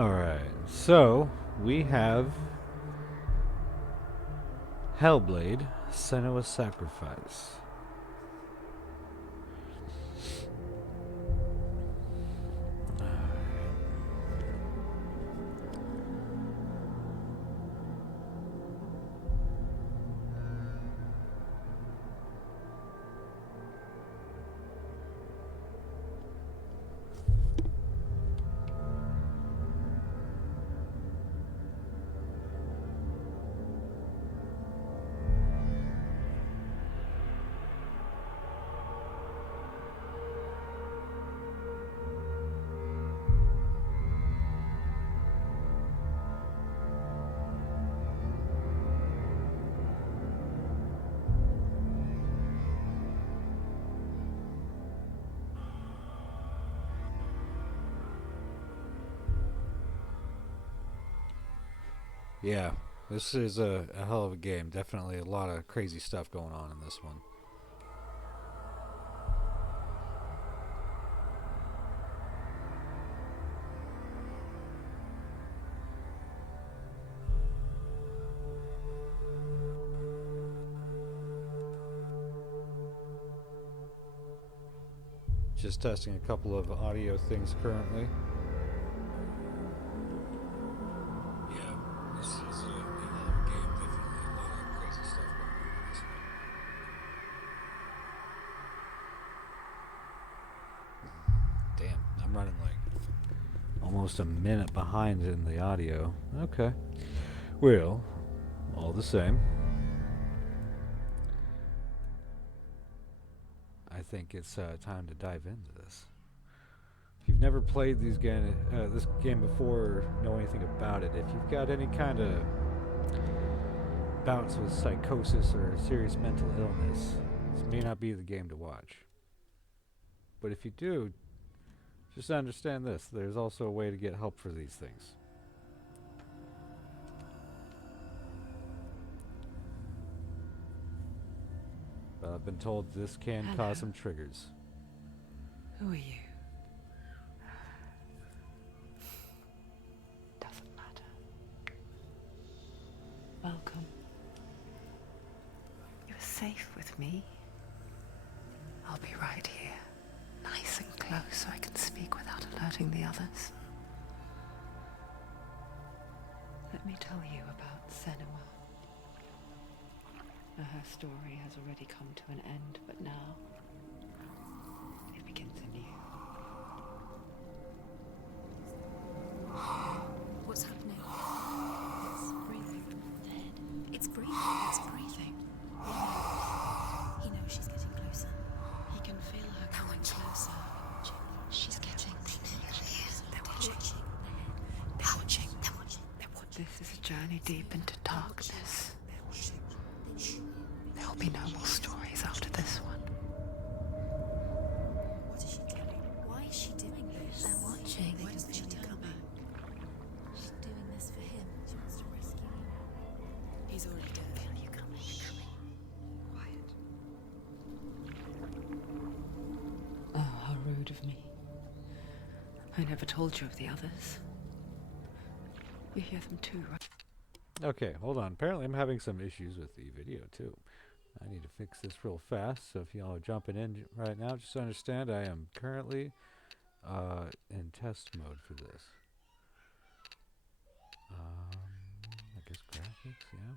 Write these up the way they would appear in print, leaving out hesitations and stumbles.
Alright, so we have Hellblade, Senua's Sacrifice. Yeah, this is a hell of a game. Definitely a lot of crazy stuff going on in this one. Just testing a couple of audio things currently. Yeah, this is a hell of a game. Definitely a lot of crazy stuff going on in this one. Damn, I'm running like almost a minute behind in the audio. Okay. Well, all the same, I think it's time to dive into this. If you've never played this game before or know anything about it, if you've got any kind of bouts with psychosis or serious mental illness, this may not be the game to watch. But if you do, just understand this: there's also a way to get help for these things. But I've been told this can Hello. cause some triggers. Who are you? Doesn't matter. Welcome. You're safe with me. I'll be right here, nice and close so I can speak without alerting the others. Let me tell you about Senua. Her story has already come to an end, but now it begins anew. What's happening? It's breathing. Dead. It's breathing. It's breathing. He knows she's getting closer. He can feel her coming closer. She's getting closer. They're watching. They're watching. They're watching. They're watching. This is a journey deep into darkness. There'll be no more stories after this one. What is she doing? Why is she doing this? They're watching. Why doesn't she turn back? She's doing this for him. She wants to rescue him. He's already dead. Feel you coming. Quiet. Oh, how rude of me. I never told you of the others. You hear them too, right? Okay, hold on. Apparently, I'm having some issues with the video too. I need to fix this real fast. So if y'all are jumping in right now, just understand I am currently in test mode for this. I guess graphics, yeah.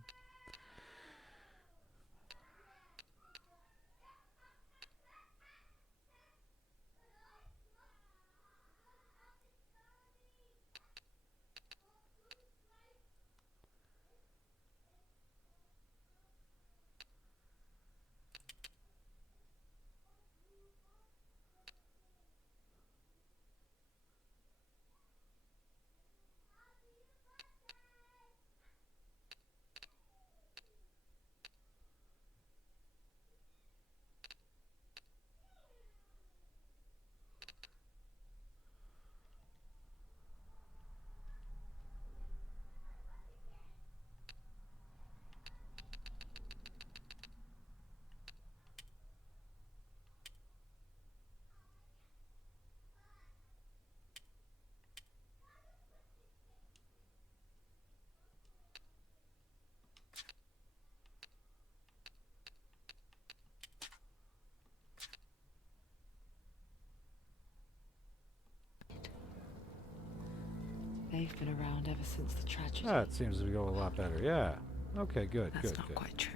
they've been around ever since the tragedy. That seems to go a lot better. Yeah. Okay, good, That's good, not good. quite true.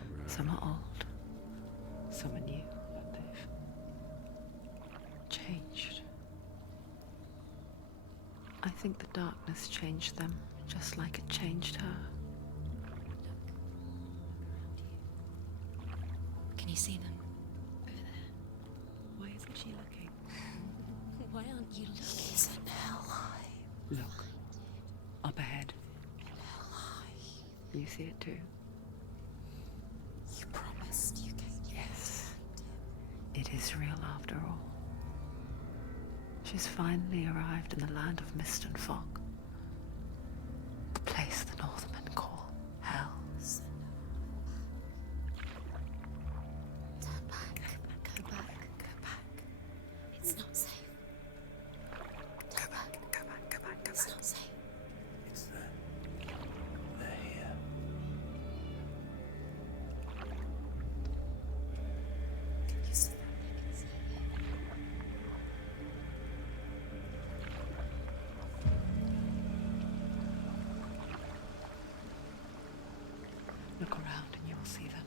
All right. Some are old, some are new, but they've changed. I think the darkness changed them, just like it changed her. Can you see them? Over there. Why isn't she looking? Why aren't you looking? It's an hell high. Look. Up ahead. Hell high. You see it too? You promised you came. Yes. It is real after all. She's finally arrived in the land of mist and fog. The place the Northmen call hell. Turn back. Go back. Go back. It's not safe. Turn back. Go back. Go back. It's not safe. It's them. They're here. You see them? They can see you. Look around and you will see them.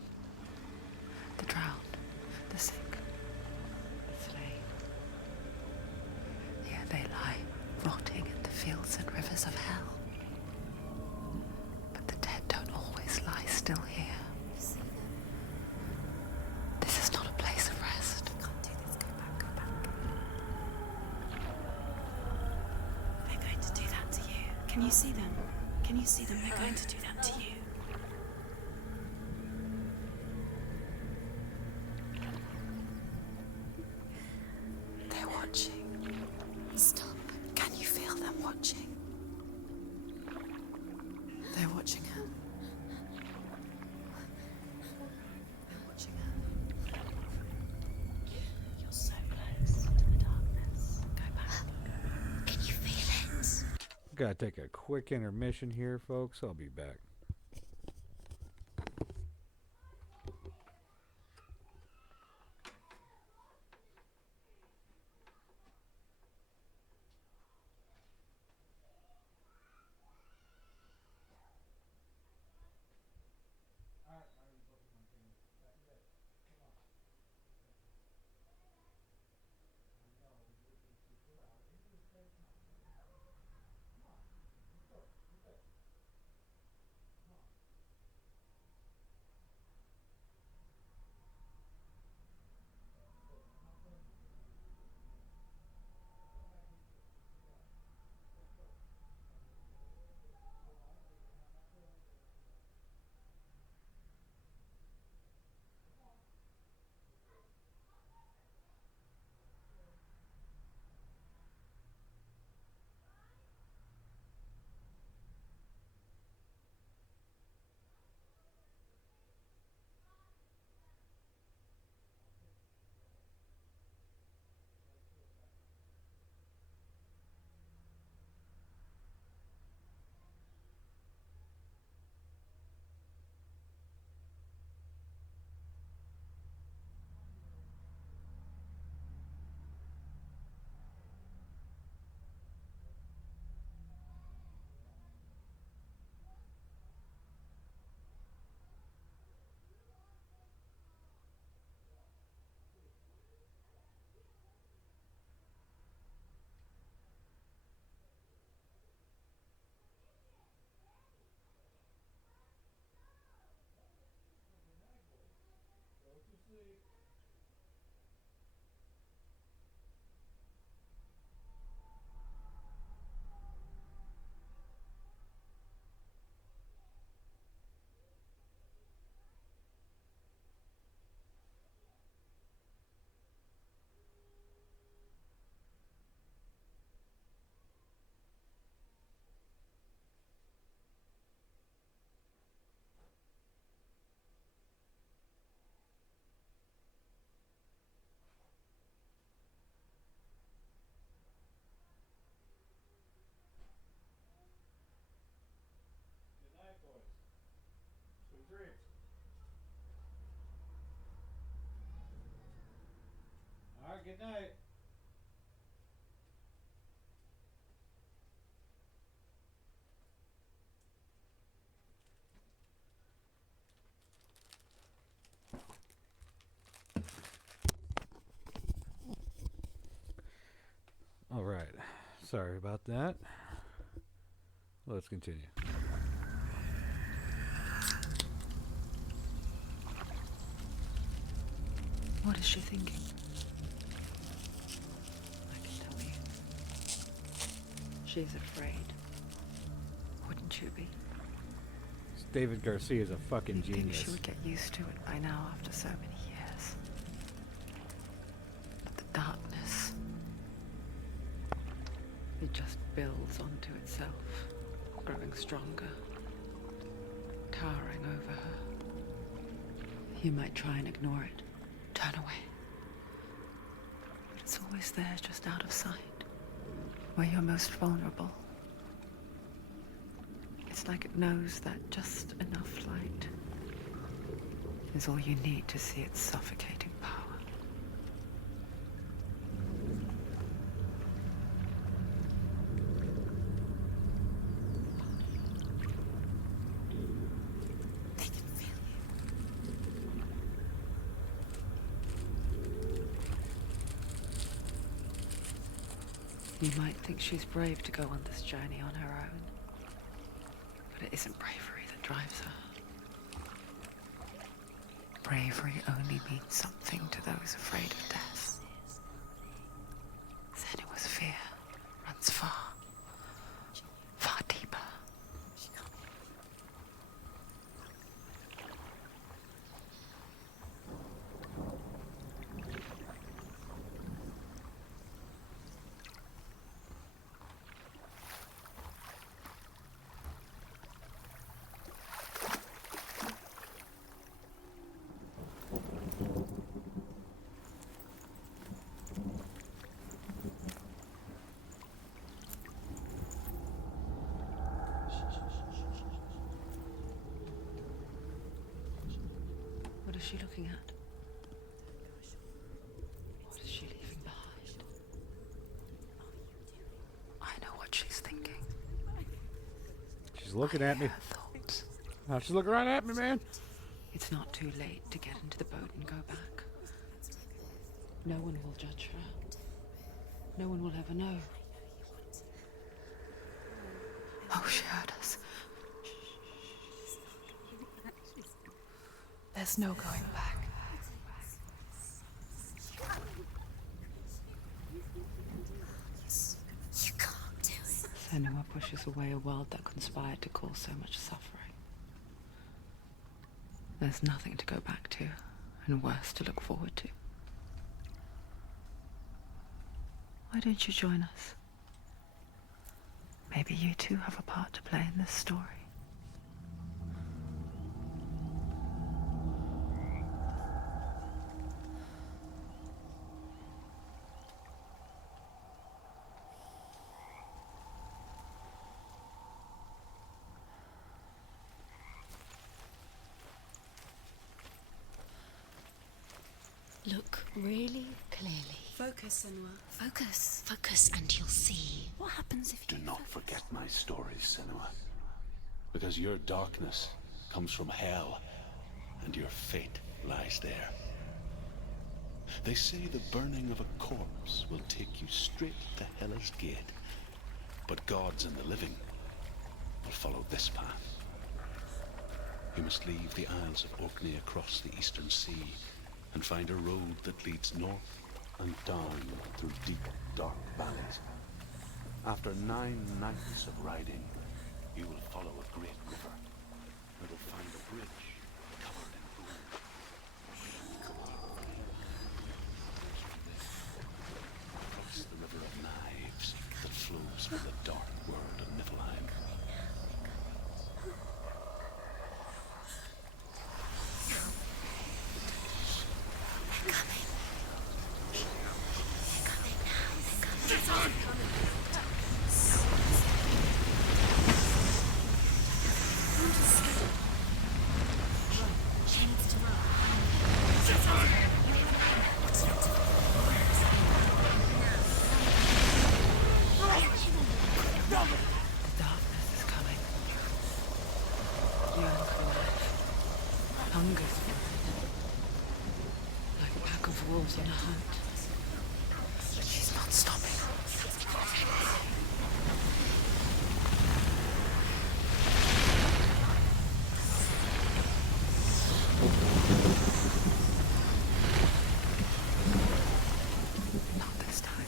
The drowned, the sick, the slain. Here they lie, rotting in the fields and rivers of hell. But the dead don't always lie still here. You see them? This is not a place of rest. You can't do this. Go back. Go back. They're going to do that to you. Can you see them? Can you see them? They're going to do that to you. They're watching. Stop. Can you feel them watching? They're watching her. They're watching her. You're so close to the darkness. Go back. Can you feel it? Gotta take a quick intermission here, folks. I'll be back. Good night. Sorry about that. Let's continue. What is she thinking? I can tell you. She's afraid. Wouldn't you be? David Garcia is a fucking You'd think genius. she would get used to it by now after so many years. But the darkness, it just builds onto itself, growing stronger, towering over her. You might try and ignore it, turn away. But it's always there, just out of sight, where you're most vulnerable. It's like it knows that just enough light is all you need to see its suffocating power. They can feel You might think she's brave to go on this journey on her own, but it isn't bravery that drives her. Bravery only means something to those afraid of death. Senua's fear runs far, far deeper. What is she looking at? What is she leaving behind? I know what she's thinking. She's looking at me. Her thoughts. Oh, she's looking right at me, man. It's not too late to get into the boat and go back. No one will judge her. No one will ever know. Oh, she heard us. There's no going back. You can't do it. Senua pushes away a world that conspired to cause so much suffering. There's nothing to go back to, and worse to look forward to. Why don't you join us? Maybe you too have a part to play in this story. Look really clearly. Focus, Senua. Focus. Focus and you'll see. What happens if Do you not forget my stories, Senua. Because your darkness comes from hell, and your fate lies there. They say the burning of a corpse will take you straight to Hela's gate. But gods and the living will follow this path. You must leave the Isles of Orkney across the eastern sea and find a road that leads north and down through deep, dark valleys. After 9 nights of riding, you will follow a great river and will find a bridge covered in gold. Cross the river of knives that flows from the dark world of Niflheim. Darkness is coming. Yearn for life. Hungers for it. Like a pack of wolves on a hunt. But she's not stopping. Not this time.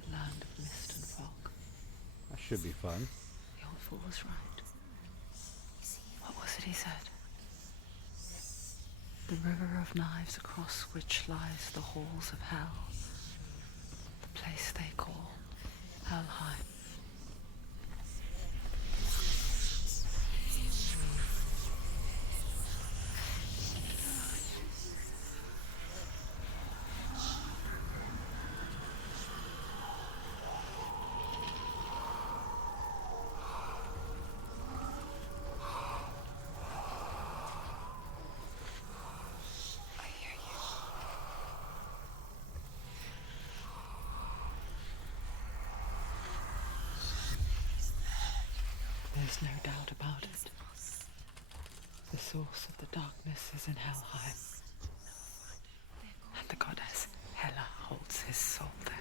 The land of mist and fog. That should be fun. The old fool was right. What was it he said? The river of knives across which lies the halls of hell. The place they call Helheim. I hear you. There's no doubt about it. The source of the darkness is in Helheim. And the goddess Hela holds his soul there.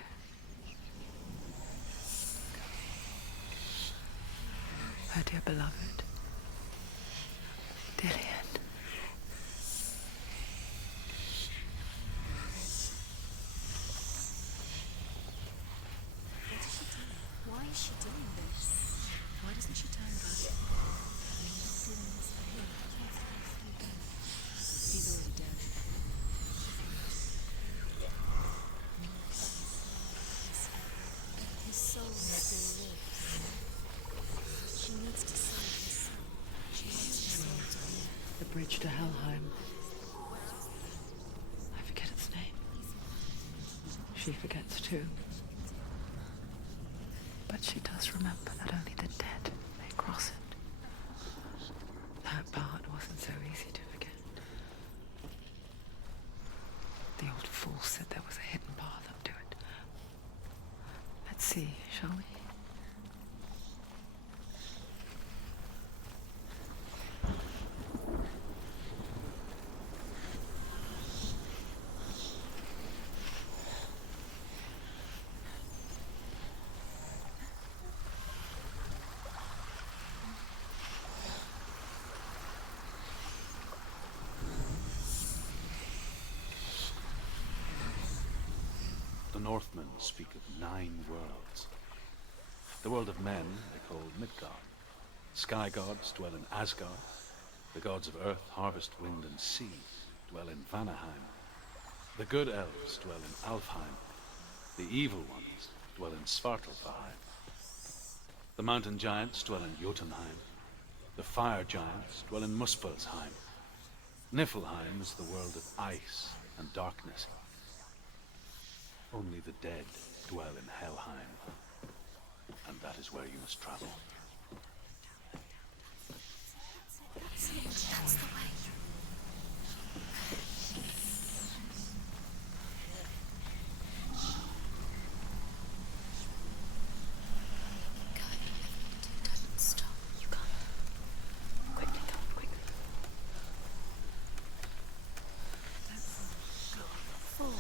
Her dear beloved, Dillian. Why is she doing this? Why doesn't she turn back? Doing this for him. He's already dead. His soul still lives. She needs to save his soul. She wants his soul to be. The bridge to Helheim. I forget its name. She forgets too. But she does remember that only the dead may cross it. That part wasn't so easy to forget. The old fool said there was a hidden path up to it. Let's see, shall we? The Northmen speak of 9 worlds. The world of men they call Midgard. Sky gods dwell in Asgard. The gods of earth, harvest, wind, and sea dwell in Vanaheim. The good elves dwell in Alfheim. The evil ones dwell in Svartalfheim. The mountain giants dwell in Jotunheim. The fire giants dwell in Muspelheim. Niflheim is the world of ice and darkness. Only the dead dwell in Helheim, and that is where you must travel. That's the way. Go. Don't stop. You can't. Quickly, come, quickly. Fall.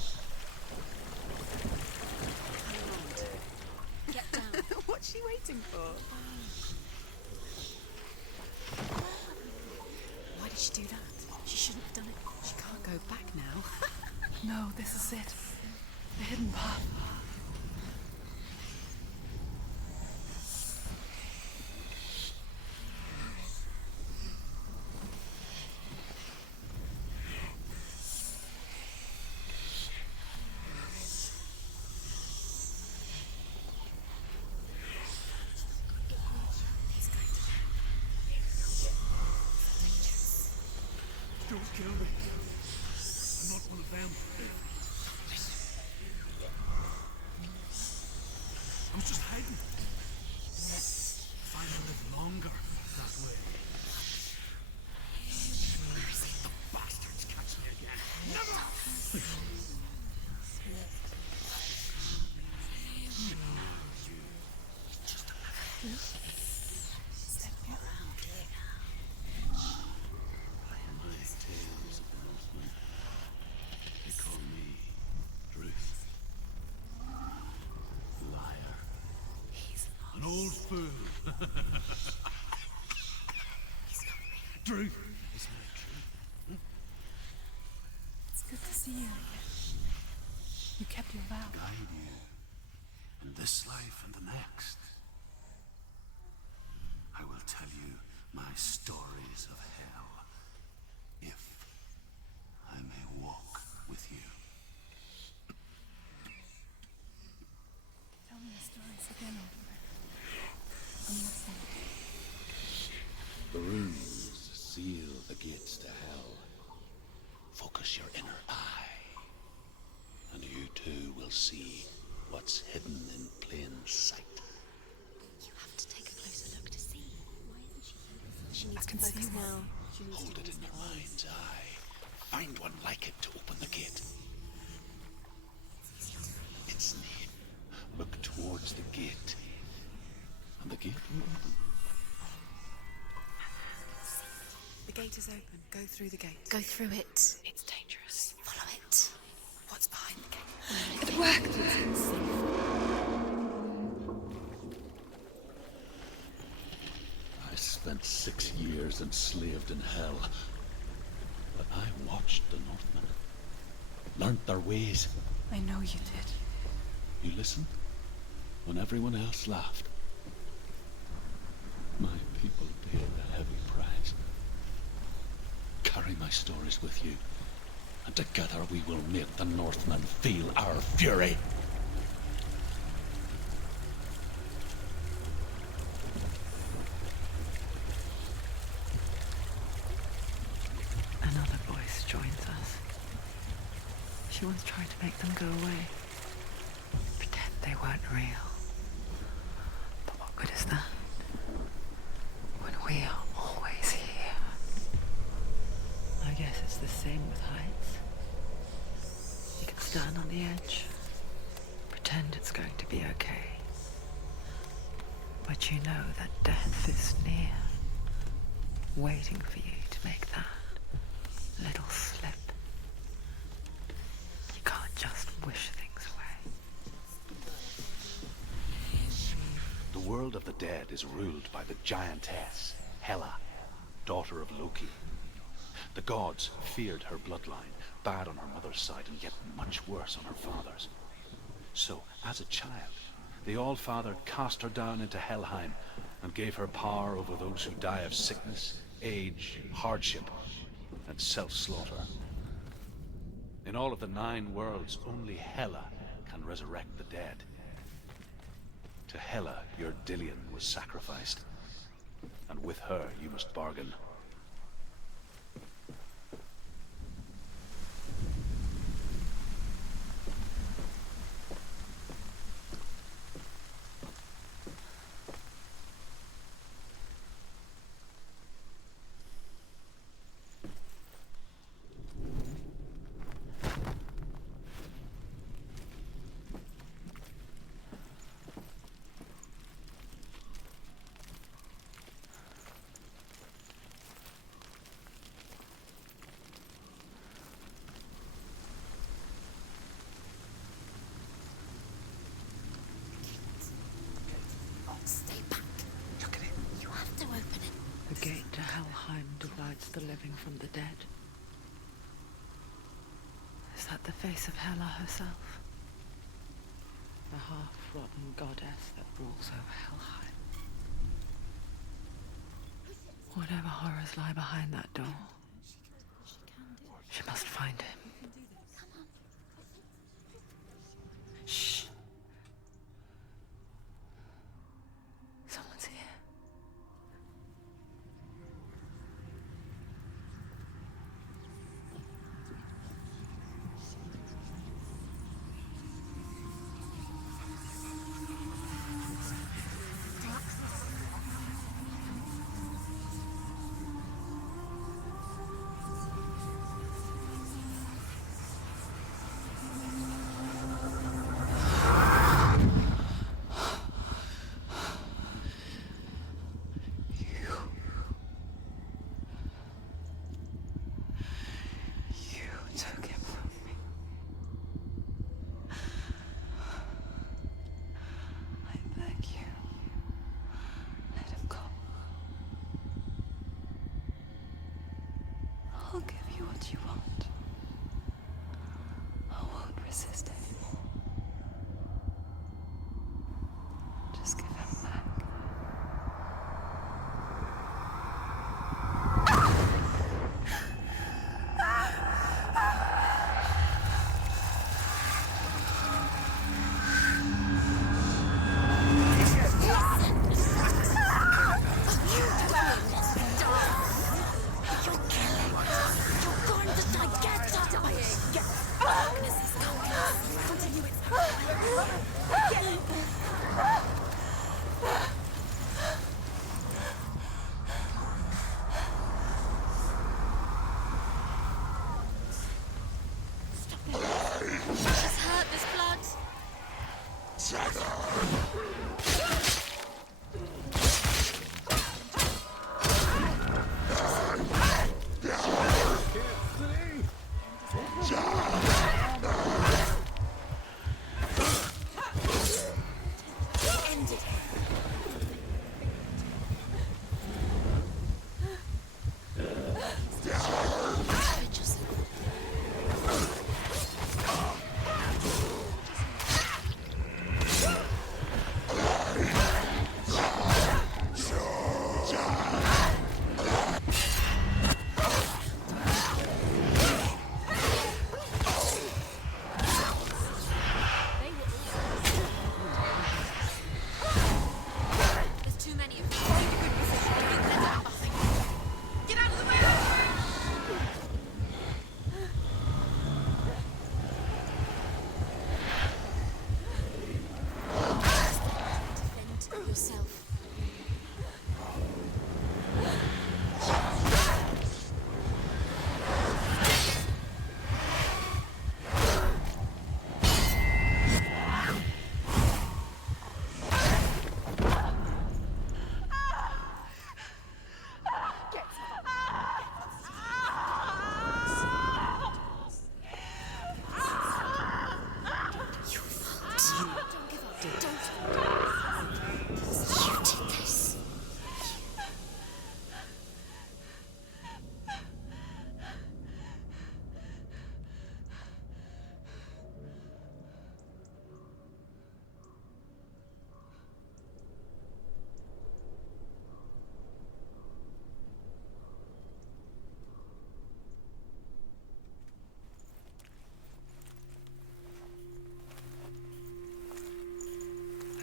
Get down. What's she waiting for? Why did she do that? She shouldn't have done it. She can't go back now. No, this is it. The hidden path. Don't kill me. I'm not one of them. I was just hiding. If I live longer that way. The bastards catch me again. Never! fool. True. Isn't it true? It's good to see you again. You kept your vow. Guide you in this life and the next. I will tell you my stories of hell, if I may walk with you. Tell me the stories again, Oliver. I'm listening. The runes seal the gates to hell. Focus your inner eye, and you too will see what's hidden in plain sight. You have to take a closer look to see. Why isn't she here? She needs I can to focus see one. now. She needs Hold to it use in your her eyes. mind's eye. Find one like it to open the gate. Its name. Look towards the gate, and the gate will open. The gate is open. Go through the gate. Go through it. It's dangerous. Follow it. What's behind the gate? It worked! I spent 6 years enslaved in hell, but I watched the Northmen, learnt their ways. I know you did. You listened when everyone else laughed. My people paid a heavy price. Carry my stories with you, and together we will make the Northmen feel our fury. Another voice joins us. She once tried to make them go away. Pretend they weren't real. But what good is that? When we are always here. I guess it's the same with heights. You can stand on the edge, pretend it's going to be okay. But you know that death is near, waiting for you to make that little slip. You can't just wish things away. The world of the dead is ruled by the giantess, Hela, daughter of Loki. The gods feared her bloodline, bad on her mother's side and yet much worse on her father's. So, as a child, the All-Father cast her down into Helheim and gave her power over those who die of sickness, age, hardship, and self-slaughter. In all of the 9 worlds, only Hela can resurrect the dead. To Hela, your Dillion was sacrificed, and with her you must bargain. Stay back. Look at it. You have to open it. The gate to Helheim divides the living from the dead. Is that the face of Hela herself? The half-rotten goddess that rules over Helheim. Whatever horrors lie behind that door, she must find him. Shh. Someone's here. You won't. I won't resist anymore. Just give him back. She's hurt, there's blood. Ended it. Defend yourself. There's too many of you. Take a good position. Don't let out behind you. Get out of the way! Defend yourself. You fought. Don't give up. Don't. You did this.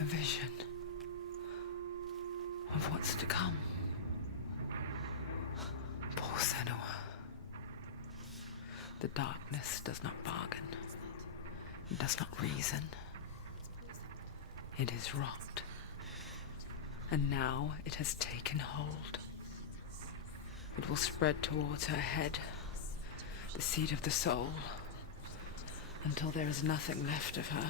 A vision of what's to come. Poor Senua. The darkness does not bargain. It does not reason. It is wrought. And now it has taken hold. It will spread towards her head, the seat of the soul, until there is nothing left of her.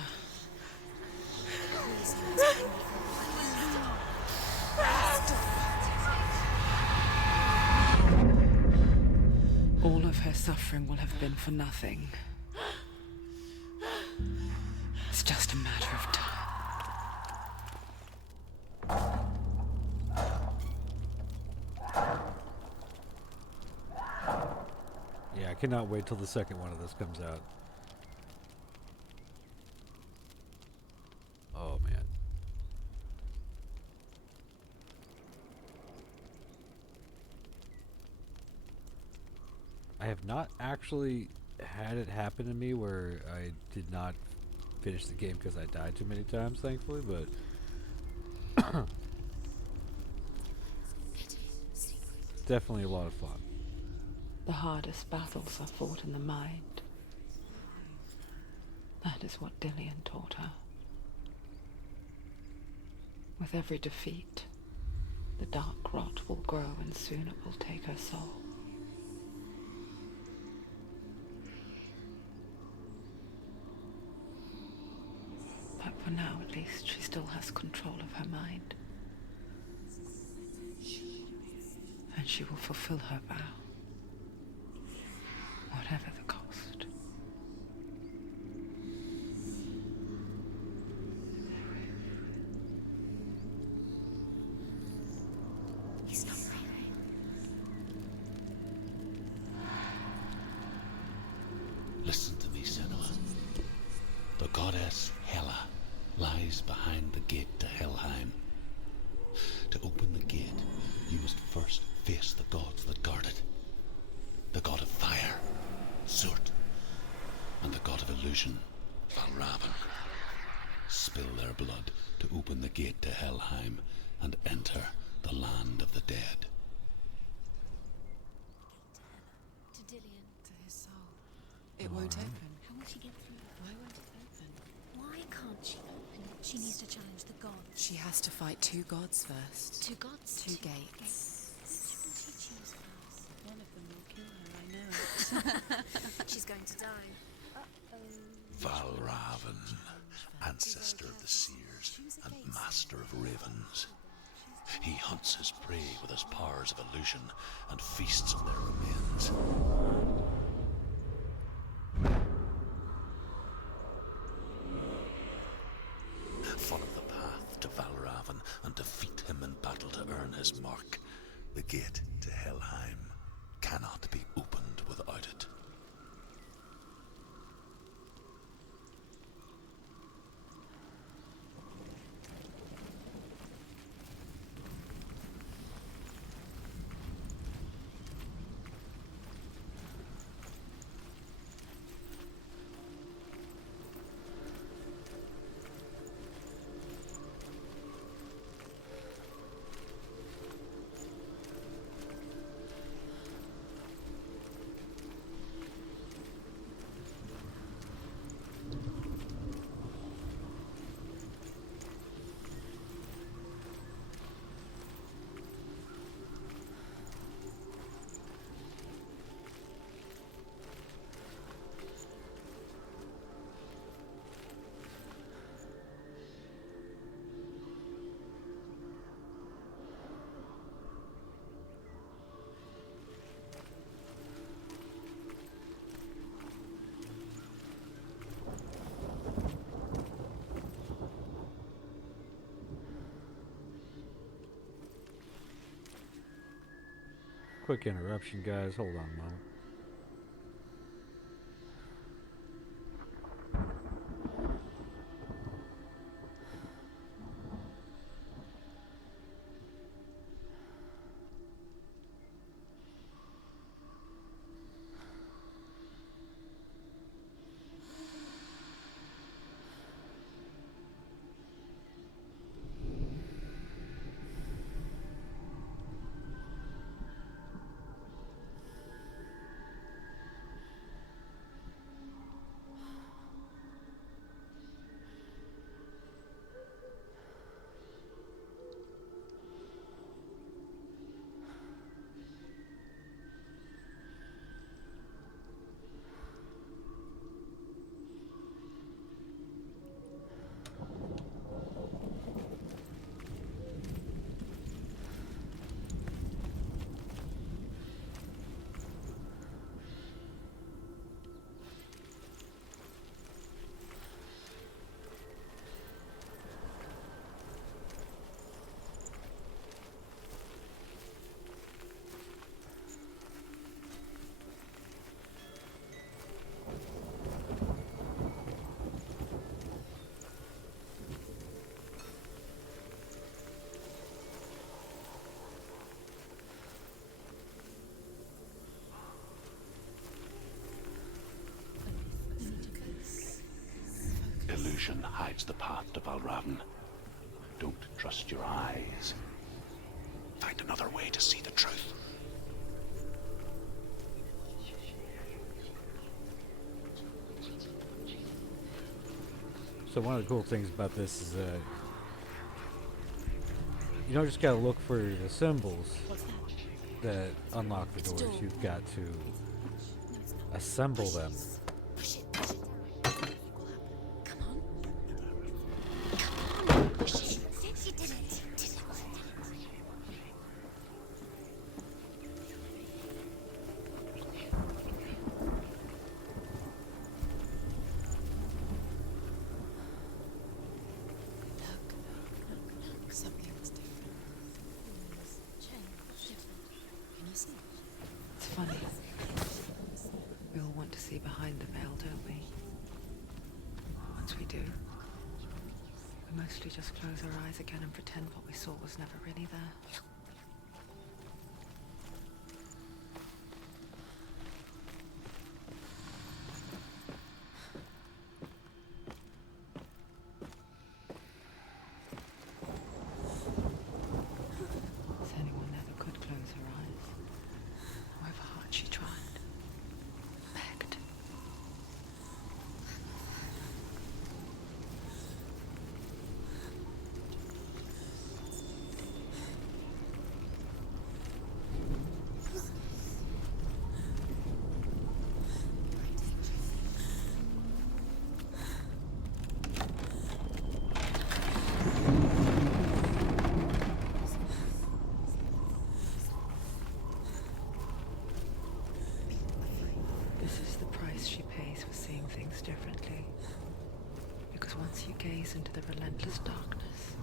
All of her suffering will have been for nothing. It's just a matter of time. Yeah, I cannot wait till the second one of this comes out. Oh, man. I have not actually had it happen to me where I did not finish the game because I died too many times, thankfully, but definitely a lot of fun. The hardest battles are fought in the mind. That is what Dillian taught her. With every defeat, the dark rot will grow and soon it will take her soul. But for now, at least, she still has control of her mind. And she will fulfill her vow, whatever the cost. He's not breathing. Listen to me, Senua. The goddess Hela lies behind the gate to Helheim. To open the gate, you must first face the gods that guard it. The god of fire, Zurt, and the god of illusion, Valravan. Spill their blood to open the gate to Helheim and enter the land of the dead. To Dillian. To his soul. It won't open. How will she get through? Why won't it open? Why can't she open it? She needs to challenge the gods. She has to fight 2 gods first. 2 gods? 2 gates. Who will she choose first? One of them will kill her, I know. She's going to die. Valravan, ancestor of the seers and master of ravens. He hunts his prey with his powers of illusion and feasts on their remains. Follow the path to Valravan and defeat him in battle to earn his mark. The gate to Helheim cannot be opened without it. Quick interruption, guys. Hold on a moment. Illusion hides the path to Valravan. Don't trust your eyes. Find another way to see the truth. So one of the cool things about this is that you don't just gotta look for the symbols What's that? that unlock the It's a doors. door. You've got to No, it's not. assemble them. Push it down. Nothing will happen. Come on. Come on. Push it. Since you did it. Did it. Look, something's different. Change. Different. Can you see? It's funny. We all want to see behind the veil, don't we? Once we do, we mostly just close our eyes again and pretend what we saw was never really there. Senua never could close her eyes, however hard she tried. Begged. This is the price she pays for seeing things differently. Because once you gaze into the relentless darkness,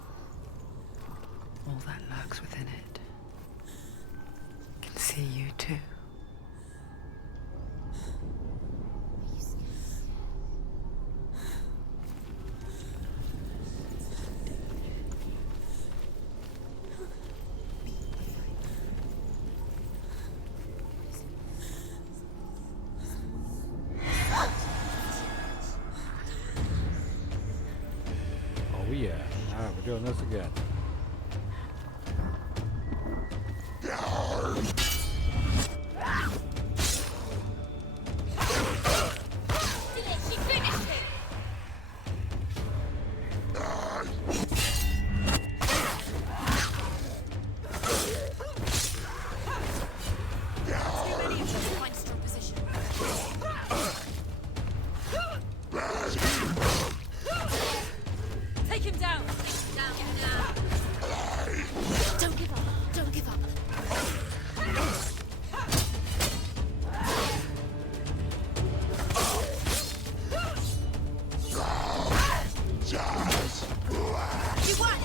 all that lurks within it can see you too. Oh yeah. Alright, we're doing this again. She finished it! Too many of them to find a strong position. Take him down! Down. Don't give up. Don't give up. You won it!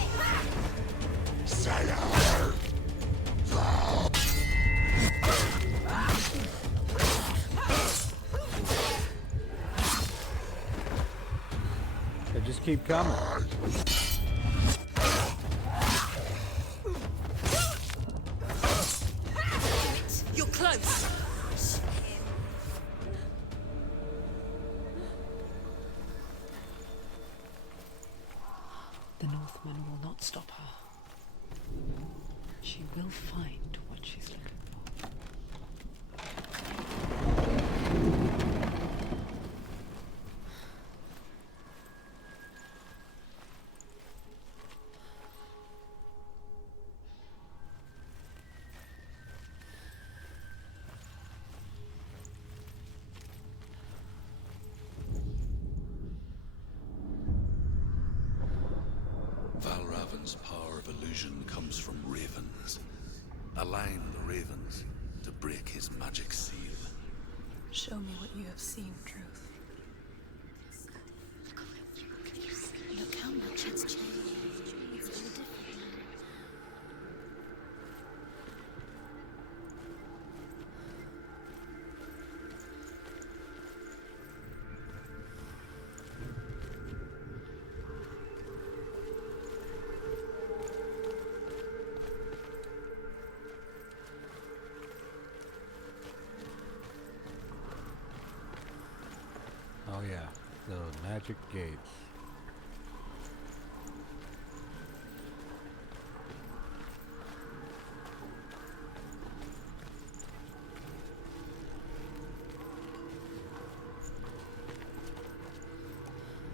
They just keep coming. You're close! The Northman will not stop her. She will find what she's looking for. Valravan's power of illusion comes from ravens. Align the ravens to break his magic seal. Show me what you have seen, Truth. Look how much it's changed. It's very different now. Oh yeah. Those magic gates.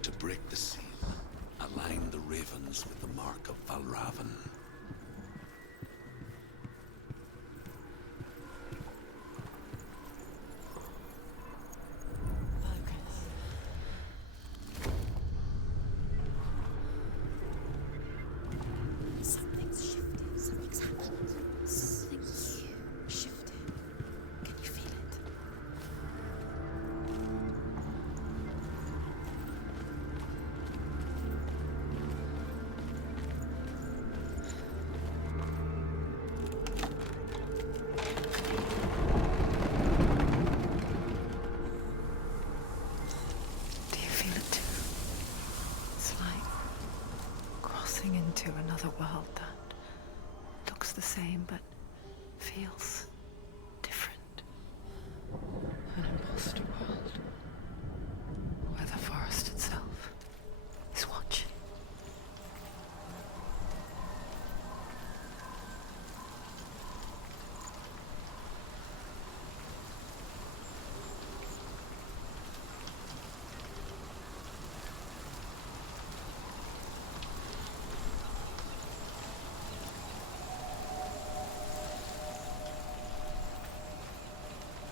To break the seal, align the ravens with the mark of Valravan. Something's shifted. Something's happened. Something huge shifted. Can you feel it? into another world that looks the same but feels different. An imposter world where the forest itself is watching.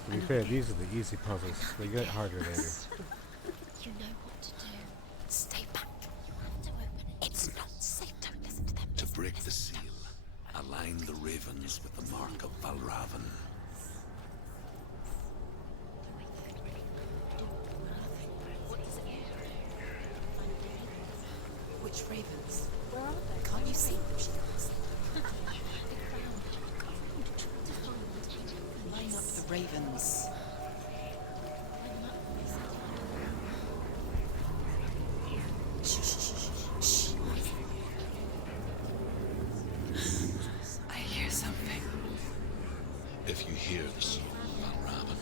To be fair, these are the easy puzzles. They get harder later. You know what to do. Stay back. You have to open it. It's not safe. Don't listen to them. To break the seal, align the ravens with the mark of Valravan. Which ravens? Where are they? Can't you see them? She can't see them. Line up the ravens. Shh, shh, shh, shh. I hear something. If you hear the soul of Valravan,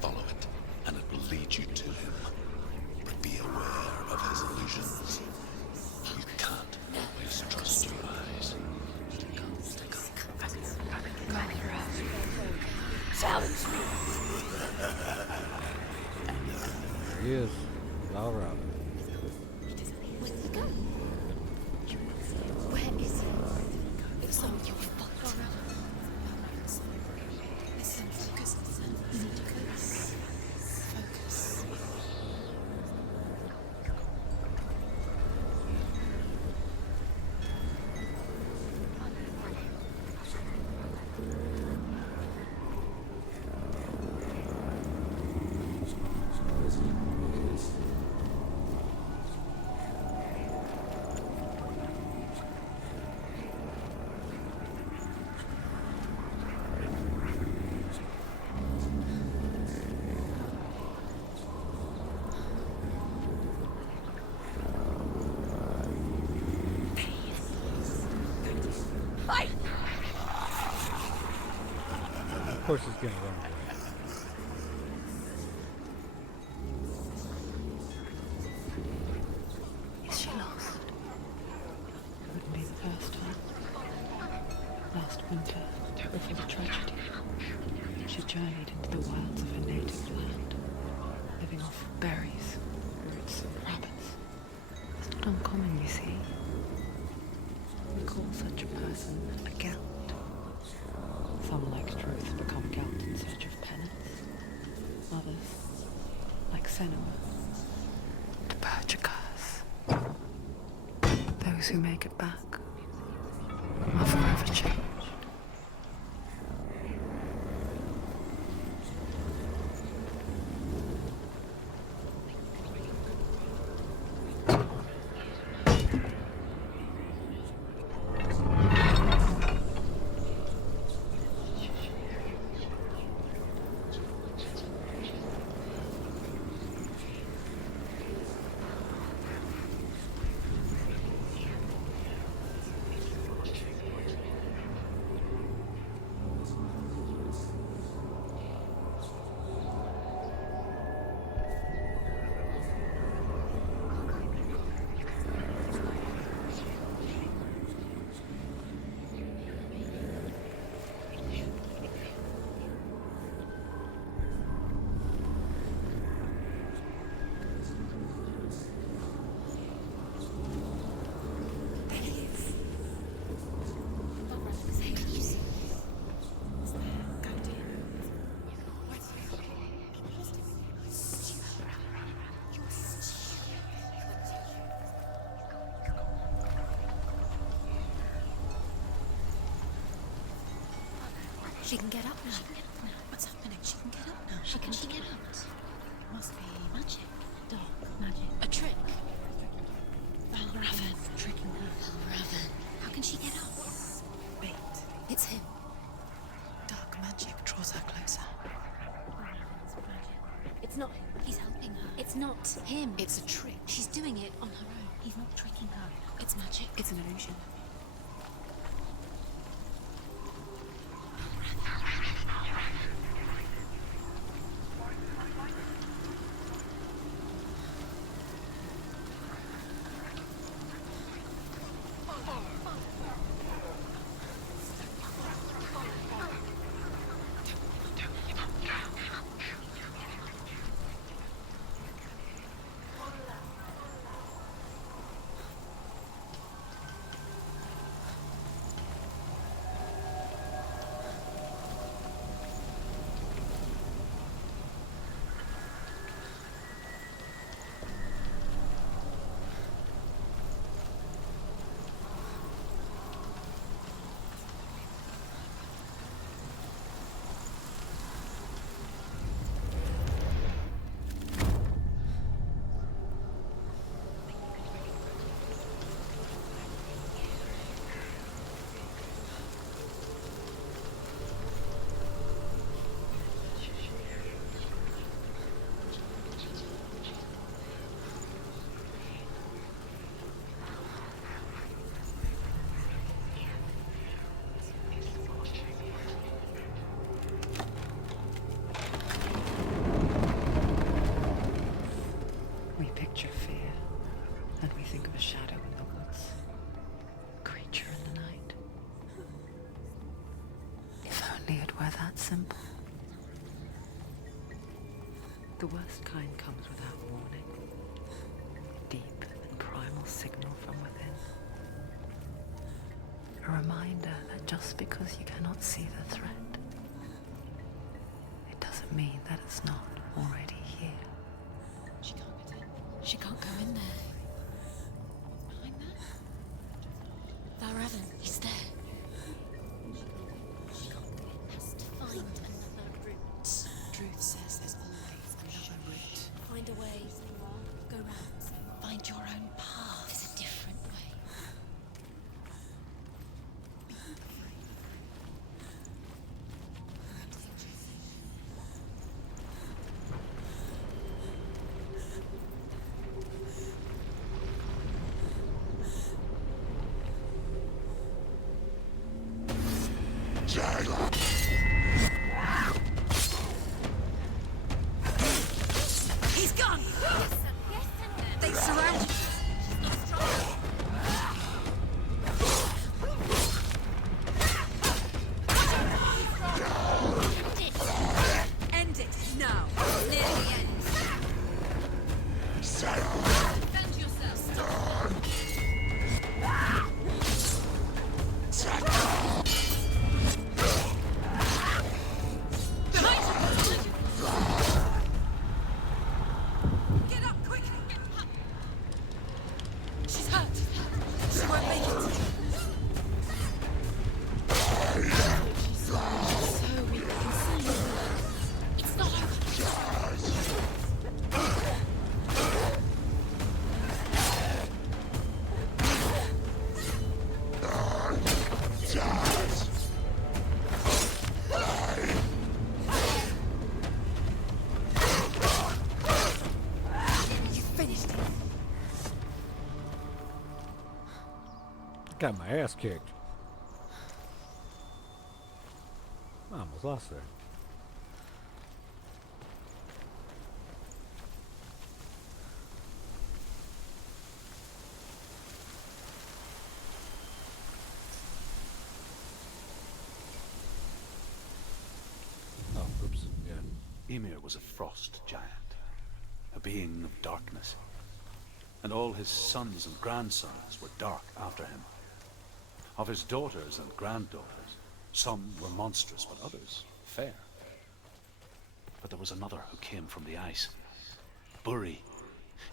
follow it, and it will lead you to him. But be aware of his illusions. You can't always trust your eyes. Silence me. There he is. Valravan. Where'd he go? Where is he? It's not your fault. Listen, focus, listen. Focus. Focus. Of course he's gonna run away. Is she lost? It wouldn't be the first time. Last winter, before the tragedy, she journeyed into the wilds of her native land, living off berries, roots, and rabbits. It's not uncommon, you see. We call such a person a Gelt. Some, like Truth, become Gelt in search of penance. Others, like Senua, to purge a curse. Those who make it back are forever changed. She can get up now. What's happening? She can get up now. How can she get out? Must be magic. Dark magic. A trick. Valravan tricking her. Valravan. How can she get up? Bait. It's him. Dark magic draws her closer. It's not him. He's helping her. It's not him. It's a trick. She's doing it on her own. He's not tricking her. It's magic. It's an illusion. that simple. The worst kind comes without warning. Deep and primal signal from within. A reminder that just because you cannot see the threat, it doesn't mean that it's not already here. She can't get in. She can't go in there. What's behind that? Valravan, he's there. She has to find another route. Truth says there's always another route. Find a way. Go round. Find your own path. There's a different way. He's gone! Yes, sir. Yes, sir. They surrounded you. She's not strong. End it now. Near the end. Defend yourself. Get up, quick! She's hurt. She won't make it. So we can see you. It's not over. You finished it. Got my ass kicked. I almost lost there. Oh, oops. Yeah. Ymir was a frost giant, a being of darkness, and all his sons and grandsons were dark after him. Of his daughters and granddaughters, some were monstrous, but others fair. But there was another who came from the ice. Buri.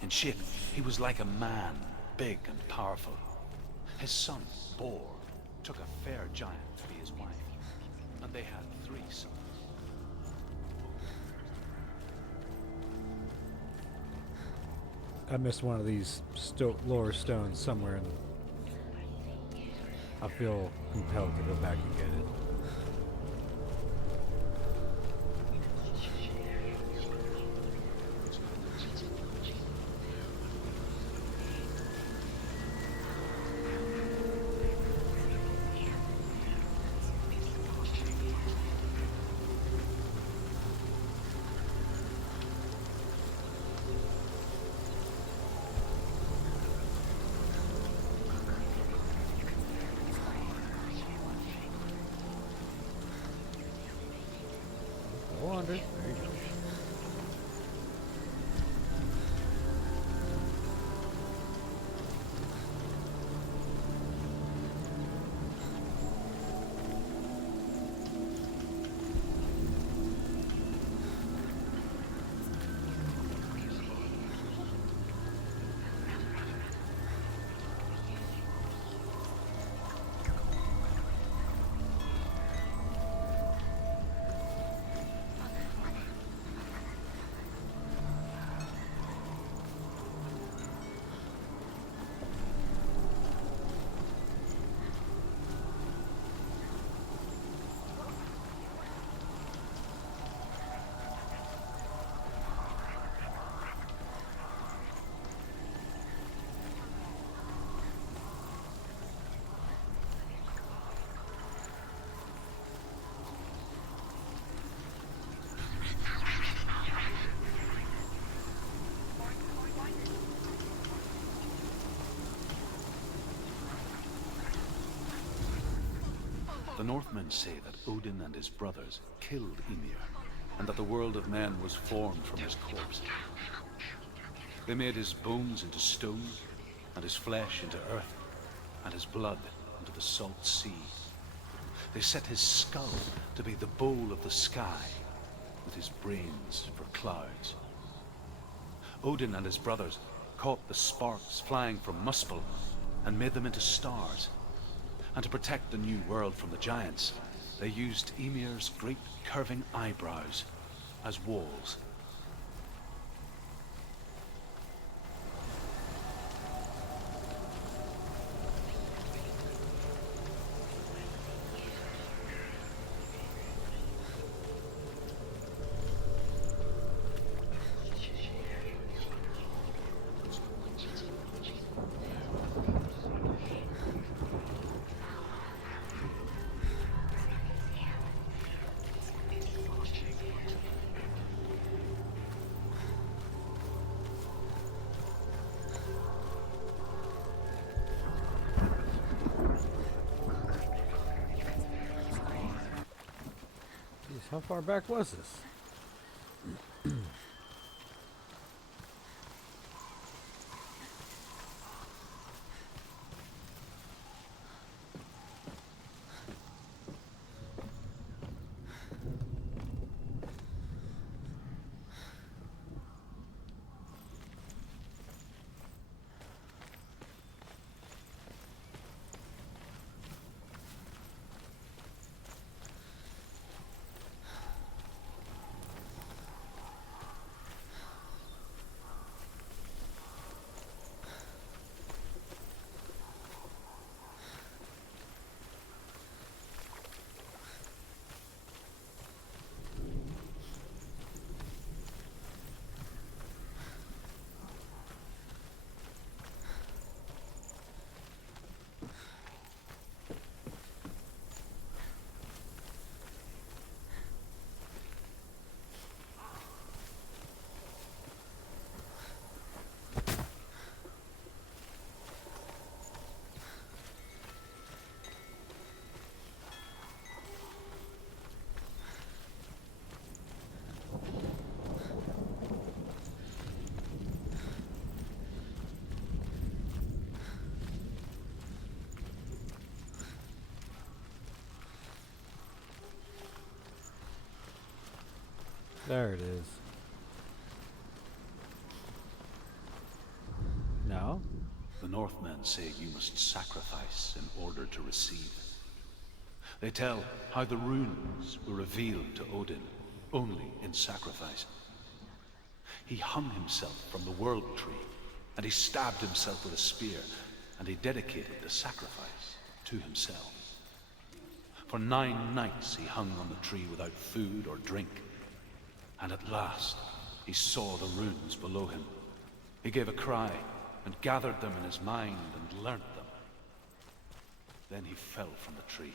In shape, he was like a man, big and powerful. His son, Bor, took a fair giant to be his wife, and they had 3 sons. I missed one of these lower stones somewhere, and I feel compelled to go back and get it. The Northmen say that Odin and his brothers killed Ymir, and that the world of men was formed from his corpse. They made his bones into stone, and his flesh into earth, and his blood into the salt sea. They set his skull to be the bowl of the sky, with his brains for clouds. Odin and his brothers caught the sparks flying from Muspel and made them into stars. And to protect the new world from the giants, they used Ymir's great curving eyebrows as walls. Jeez, how far back was this? There it is. Now? The Northmen say you must sacrifice in order to receive. They tell how the runes were revealed to Odin only in sacrifice. He hung himself from the world tree, and he stabbed himself with a spear, and he dedicated the sacrifice to himself. For 9 nights he hung on the tree without food or drink, and at last he saw the runes below him. He gave a cry and gathered them in his mind and learnt them. Then he fell from the tree.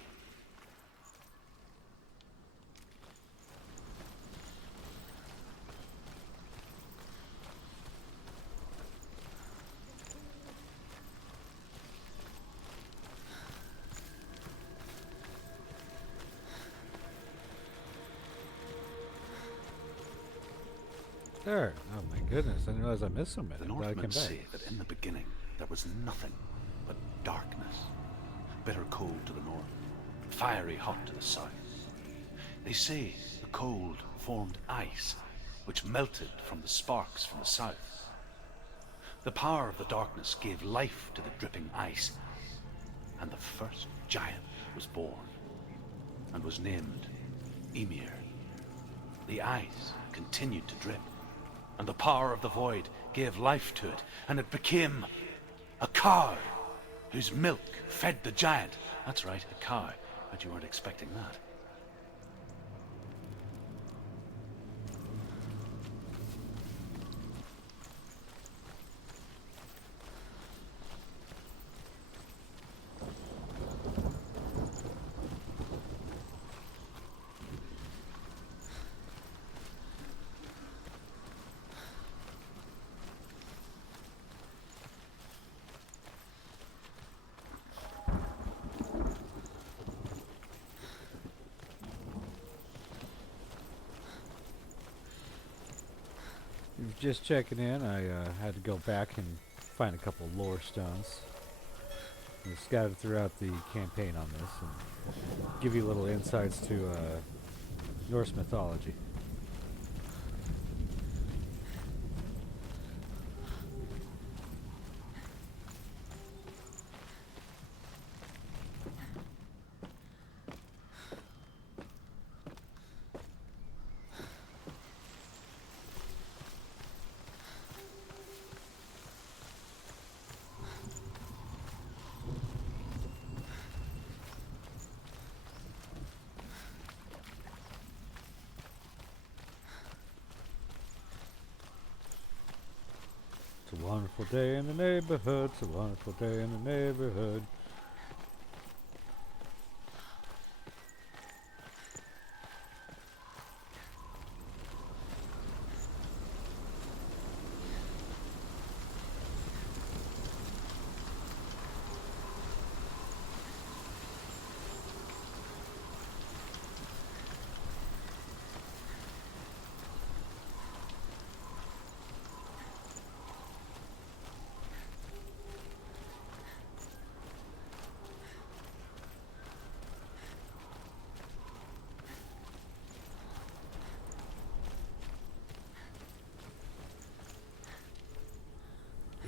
There. Oh my goodness. I didn't realize I missed so many. The I'm glad I came Northmen back. say that in the beginning there was nothing but darkness. Bitter cold to the north, fiery hot to the south. They say the cold formed ice, which melted from the sparks from the south. The power of the darkness gave life to the dripping ice, and the first giant was born, and was named Ymir. The ice continued to drip, and the power of the void gave life to it, and it became a cow whose milk fed the giant. That's right, a cow. Bet you weren't expecting that. just checking in. I had to go back and find a couple lore stones. We scattered throughout the campaign on this and give you little insights to Norse mythology. It's a wonderful day in the neighborhood. It's a wonderful day in the neighborhood.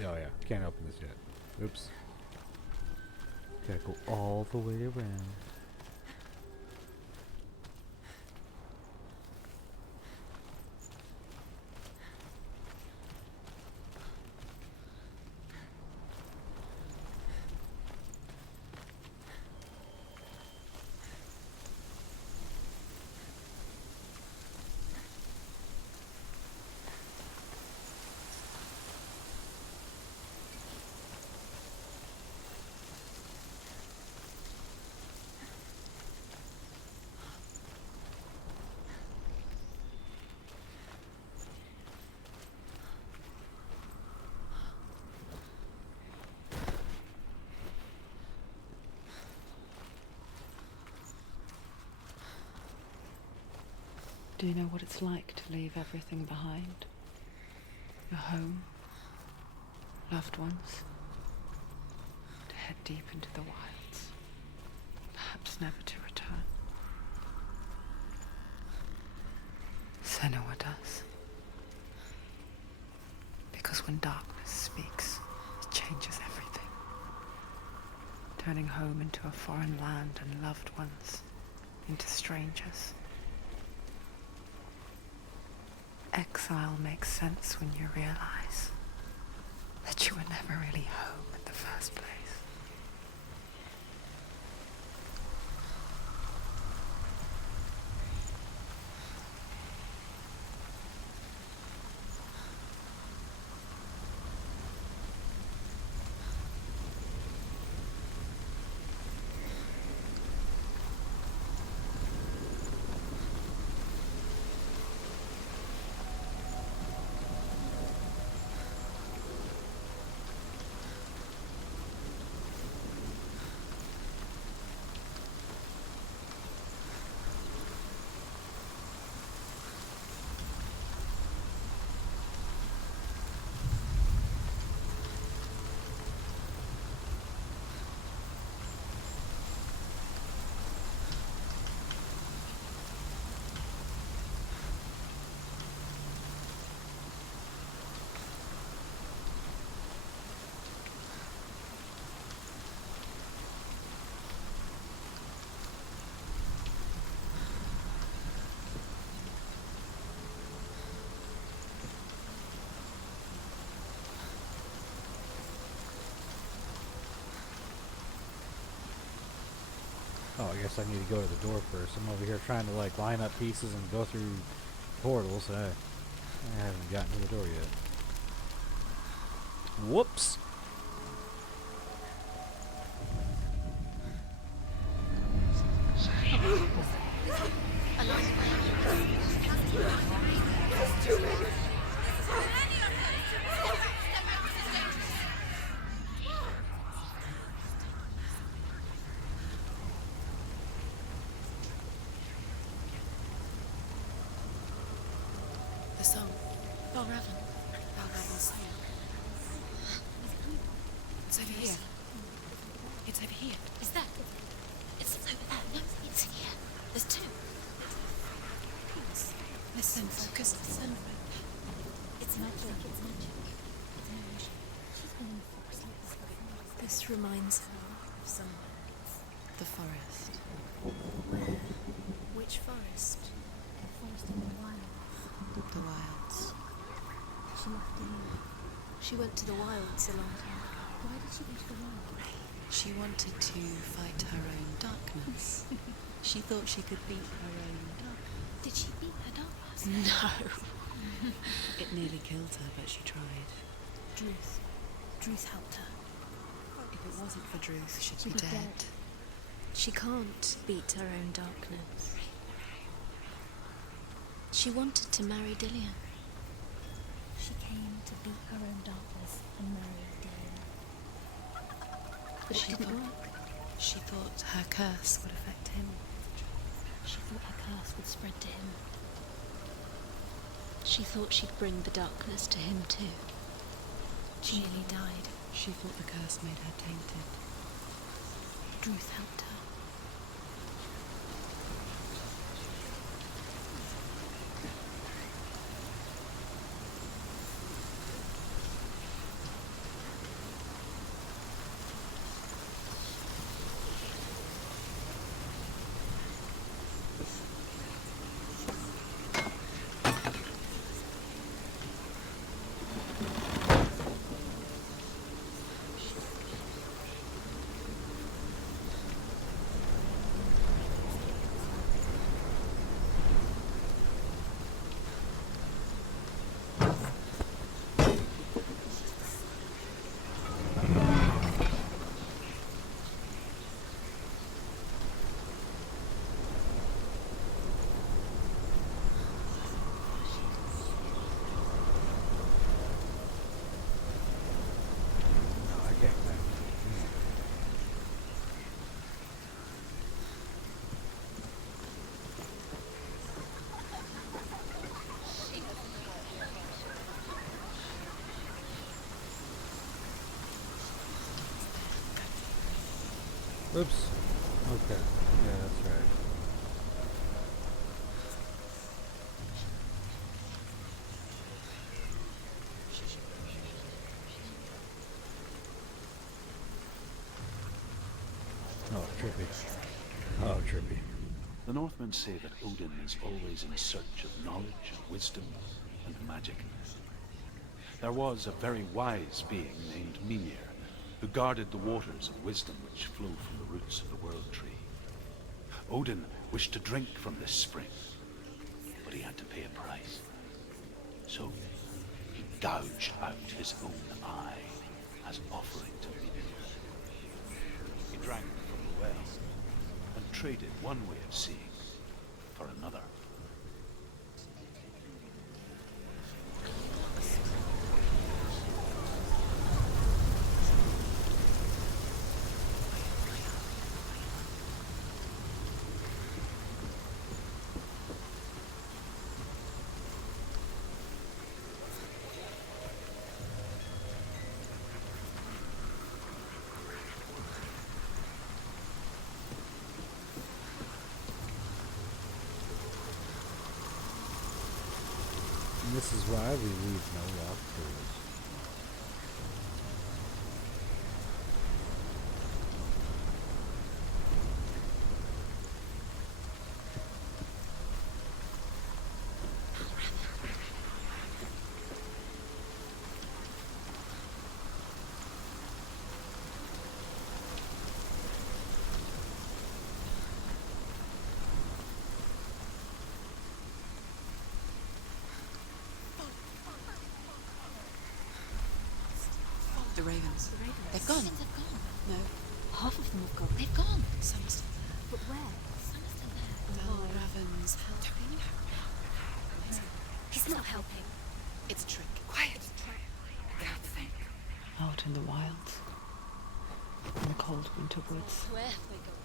Oh yeah, can't open this yet. Oops. Gotta go all the way around. Do you know what it's like to leave everything behind? Your home, loved ones, to head deep into the wilds, perhaps never to return. Senua does. Because when darkness speaks, it changes everything, turning home into a foreign land and loved ones into strangers. Exile makes sense when you realize that you were never really home in the first place. Oh, I guess I need to go to the door first. I'm over here trying to like line up pieces and go through portals. I haven't gotten to the door yet. Whoops. The song. Oh, Raven. It's over here. It's over here. Is that? It's over there. No, it's here. There's two. Listen, focus. Listen. It's magic. It's magic. It's no illusion. She's been in the forest like this before. This reminds her of somewhere. The forest. Where? Which forest? The forest in the wilds. The wilds. She left in. She went to the wilds a long time ago. Why did she go to the wilds? She wanted to fight her own darkness. She thought she could beat her own darkness. Did she beat her darkness? No. It nearly killed her, but she tried. Druth. Druth helped her. If it wasn't for Druth, she'd be dead. She can't beat her own darkness. She wanted to marry Dillian. She came to beat her own darkness and marry Dillian. But it didn't work. She thought her curse would affect him. She thought her curse would spread to him. She thought she'd bring the darkness to him too. She nearly died. She thought the curse made her tainted. Druth helped her. Oops. Okay. Yeah, that's right. Oh, trippy. Oh, trippy. The Northmen say that Odin is always in search of knowledge and wisdom and magic. There was a very wise being named Mimir, who guarded the waters of wisdom which flow from the roots of the World Tree. Odin wished to drink from this spring, but he had to pay a price. So he gouged out his own eye as offering to Mimir. He drank from the well and traded one way of seeing for another. And this is why we leave no walkthroughs. The ravens. They've gone. They've gone. No. Half of them have gone. They've gone. Some are still there. But where? Some are still there. Val Raven's helping. He's not helping. It's a trick. Quiet. God, think. Out in the wilds. In the cold winter woods. Where have they gone?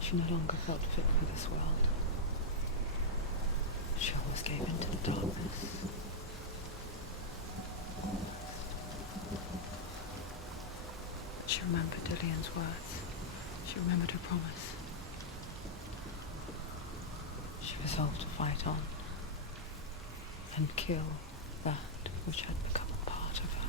She no longer felt fit for this world. She always gave in to the darkness. She remembered Dillian's words. She remembered her promise. She resolved to fight on and kill that which had become a part of her.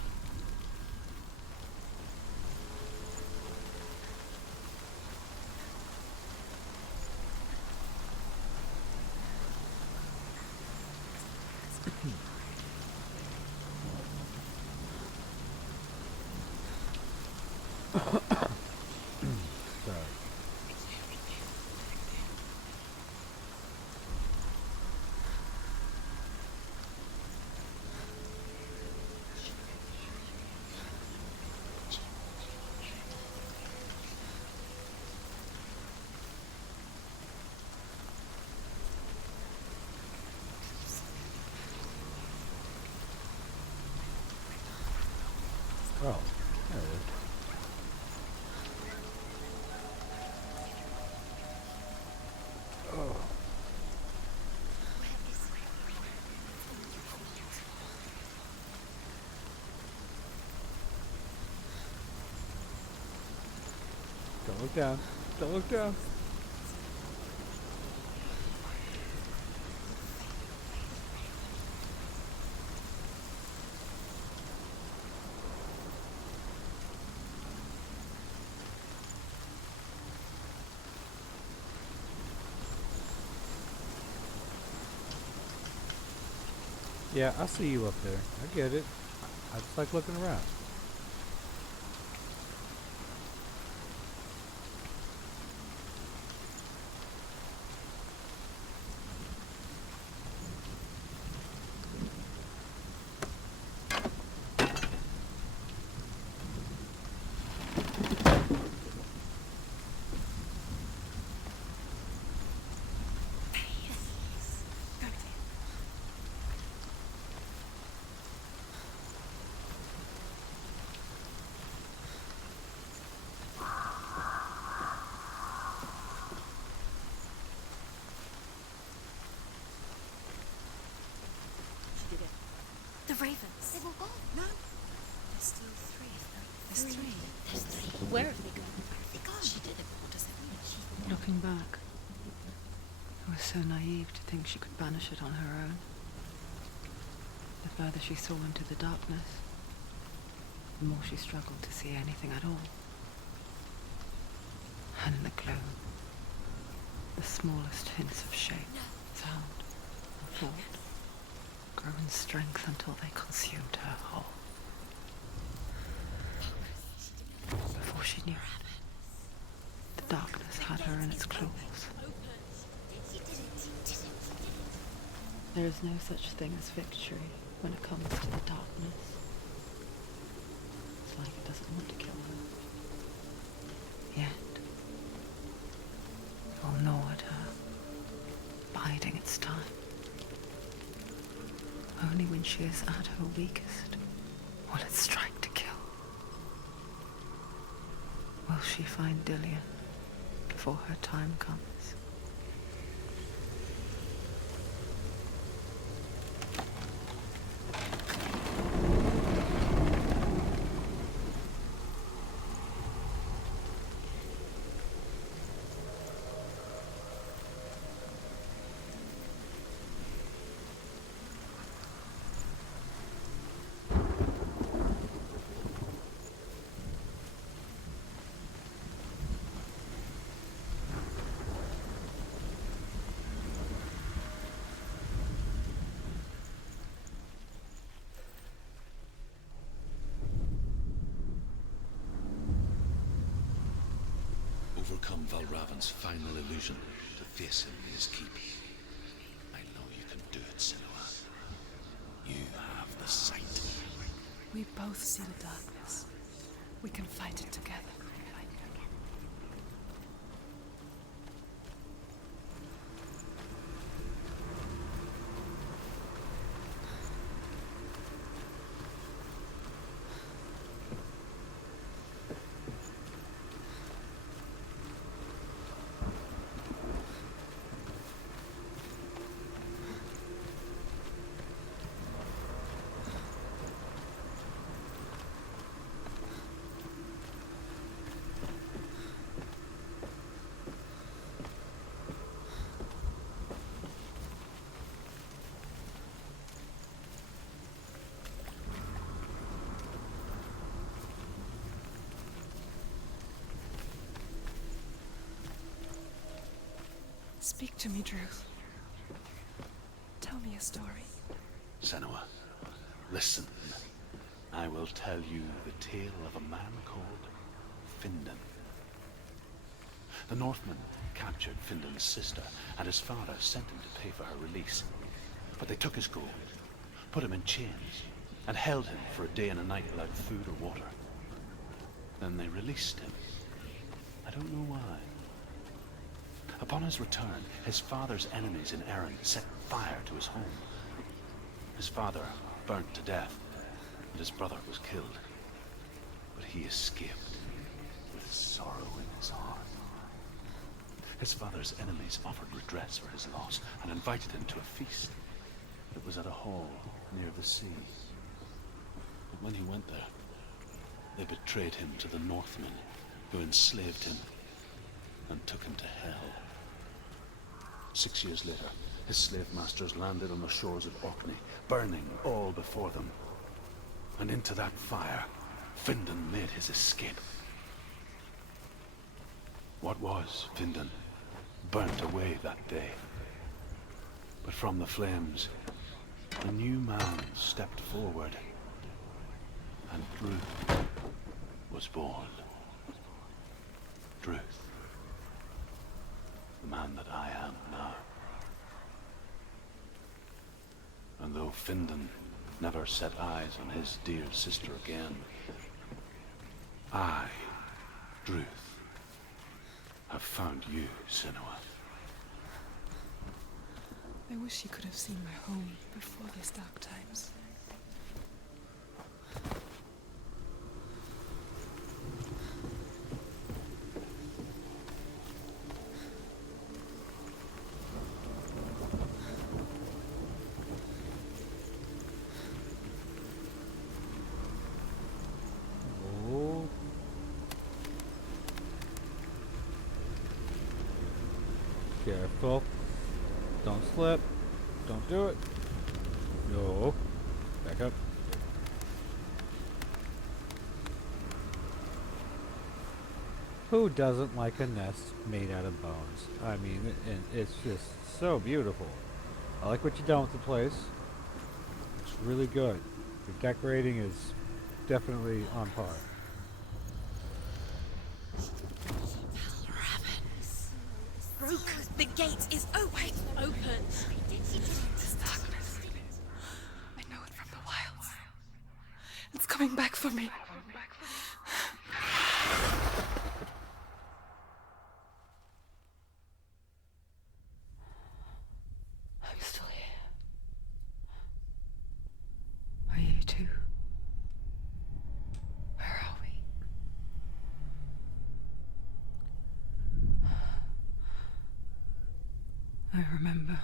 Sorry. Oh, there it is. Oh. Don't look down. Don't look down. Yeah, I see you up there. I get it. I just like looking around. The ravens. They've all gone. No. There's still three of them. There's three. There's three. Where have they gone? Where have they gone? She did it. What does it mean? Looking back, I was so naive to think she could banish it on her own. The further she saw into the darkness, the more she struggled to see anything at all. And in the gloom, the smallest hints of shape, sound, and thought grew in strength until they consumed her whole. Before she knew it, the darkness had her in its claws. There is no such thing as victory when it comes to the darkness. It's like it doesn't want to kill her. Yet, it will gnaw at her, biding its time. Only when she is at her weakest will it strike to kill. Will she find Dillian before her time comes? Overcome Valravan's final illusion to face him in his keep. I know you can do it, Senua. You have the sight. We both see the darkness. We can fight it together. Speak to me, Drew. Tell me a story. Senua, listen. I will tell you the tale of a man called Findan. The Northmen captured Findan's sister, and his father sent him to pay for her release. But they took his gold, put him in chains, and held him for a day and a night without food or water. Then they released him. I don't know why. Upon his return, his father's enemies in Erin set fire to his home. His father burnt to death, and his brother was killed. But he escaped with sorrow in his heart. His father's enemies offered redress for his loss and invited him to a feast. It was at a hall near the sea. But when he went there, they betrayed him to the Northmen, who enslaved him and took him to hell. 6 years later, his slave masters landed on the shores of Orkney, burning all before them. And into that fire, Findan made his escape. What was Findan burnt away that day. But from the flames, a new man stepped forward, and Druth was born. Druth, the man that I am now. And though Findan never set eyes on his dear sister again, I, Druth, have found you, Senua. I wish you could have seen my home before these dark times. Oh. Careful. Don't slip. Don't do it. No. Back up. Who doesn't like a nest made out of bones? I mean, it's just so beautiful. I like what you've done with the place. It's really good. Your decorating is definitely on par. Broke. The gate is open. This darkness. I know it from the wilds. It's coming back for me. I'm still here. Are you too? Where are we? I remember.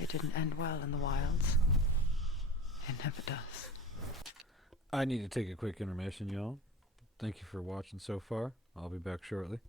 It didn't end well in the wilds. It never does. I need to take a quick intermission, y'all. Thank you for watching so far. I'll be back shortly.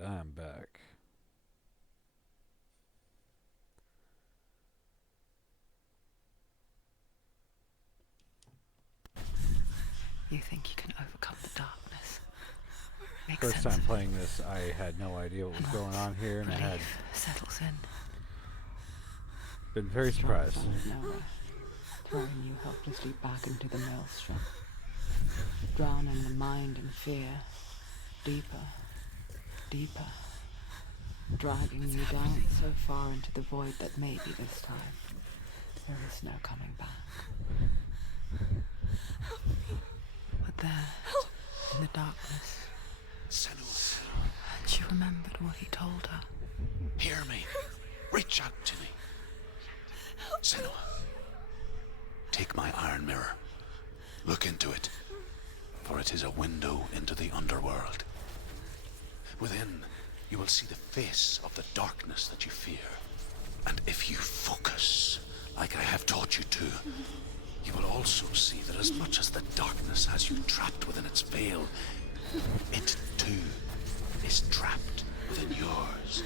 Alright, I'm back. You think you can overcome the darkness? Make First sense time of it. playing this, I had no idea what was going on here, and I had Relief settles in. been very surprised. Strong from nowhere, throwing you helplessly back into the maelstrom, drowning the mind in fear, deeper, deeper, dragging you down so far into the void that maybe this time there is no coming back. But there, in the darkness, Senua, she remembered what he told her. hear me. Reach out to me. Senua, take my iron mirror. Look into it, for it is a window into the underworld. Within, you will see the face of the darkness that you fear. And if you focus, like I have taught you to, you will also see that as much as the darkness has you trapped within its veil, it too is trapped within yours.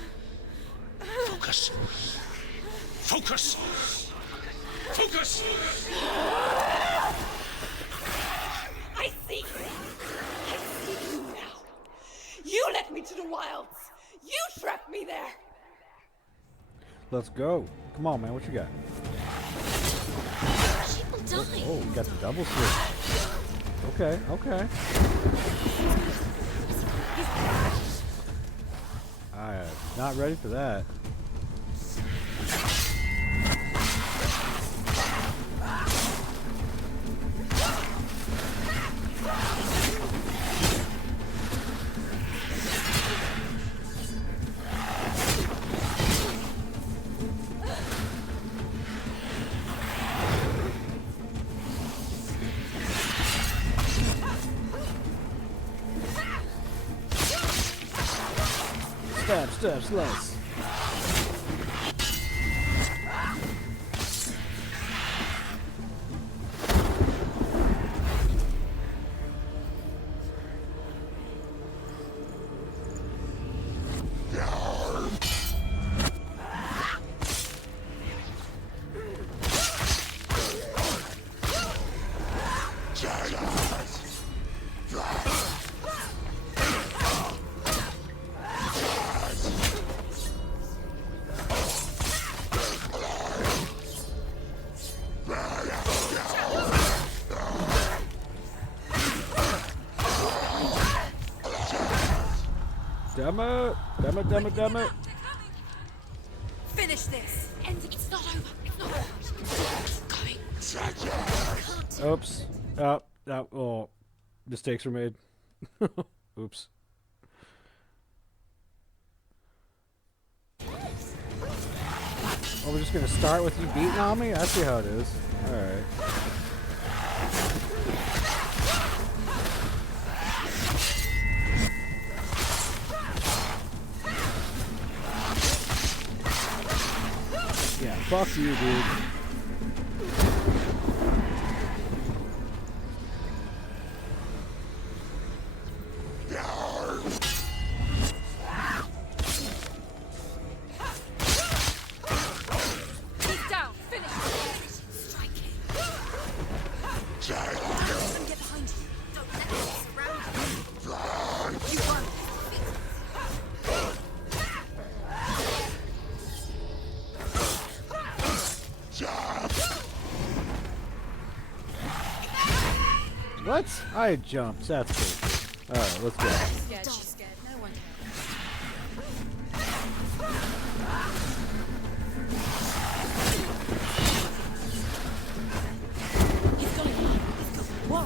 Focus. Focus! Focus! I see you. I see you now. You led me to the wilds. You trapped me there. Let's go. Come on, man. What you got? She will die. Oh, we got the double switch. Okay, okay. I am not ready for that. Stab, slice. Damn it! Damn it, damn it, damn it! Finish this. And it's not over. It's not over. Keep going. Oops. Oh. Mistakes were made. Oops. Oh, we're just gonna start with you beating on me? I see how it is. Alright. Yeah, fuck you, dude. He's down. Finish it. Strike him. Let them get behind you. Don't let them surround you. You won. What? I jumped. That's cool. Alright, let's go. Scared. She's scared. No one He's going. Whoa.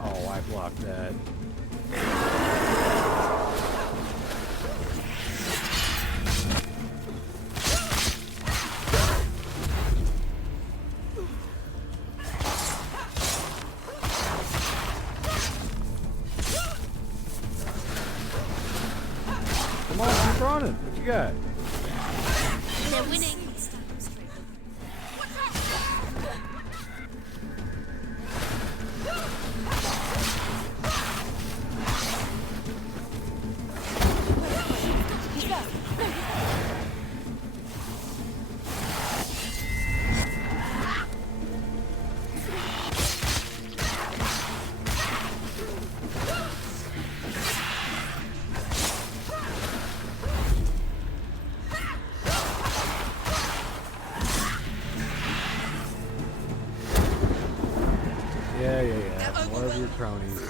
Oh, I blocked that. Come on, keep running. What you got? They're winning. More of your cronies.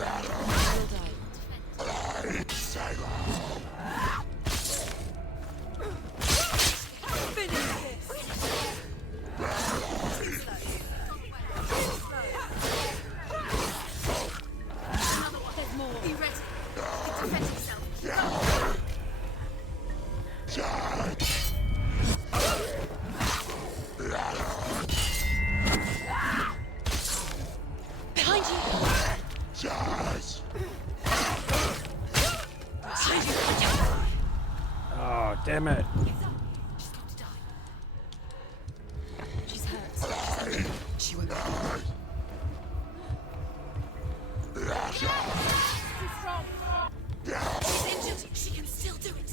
There's more. Be ready. Defend himself. Behind you. Behind you. Oh, damn it. She's got to die. She's hurt. She won't. Too strong. She's injured. She can still do it.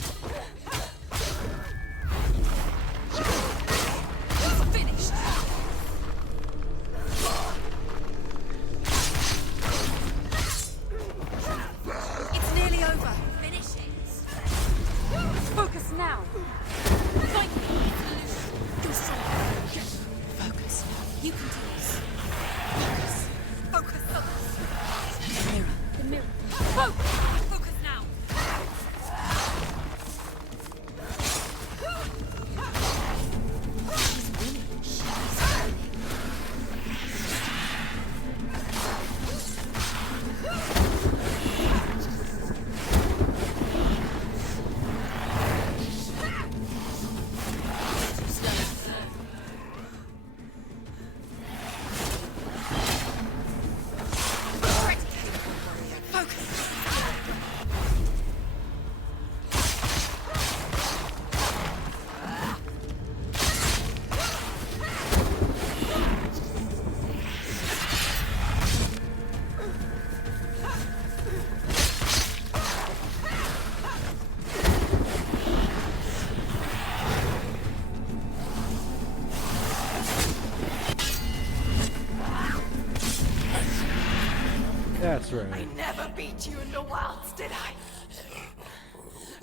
She's finished. It's nearly over. Finish it. Focus now. Fight me. Go strong. Focus. You can do this. Focus. Focus. Focus. The mirror. The mirror. Focus. Focus now. She's winning. She's winning. That's I right. never beat you in the wilds, did I?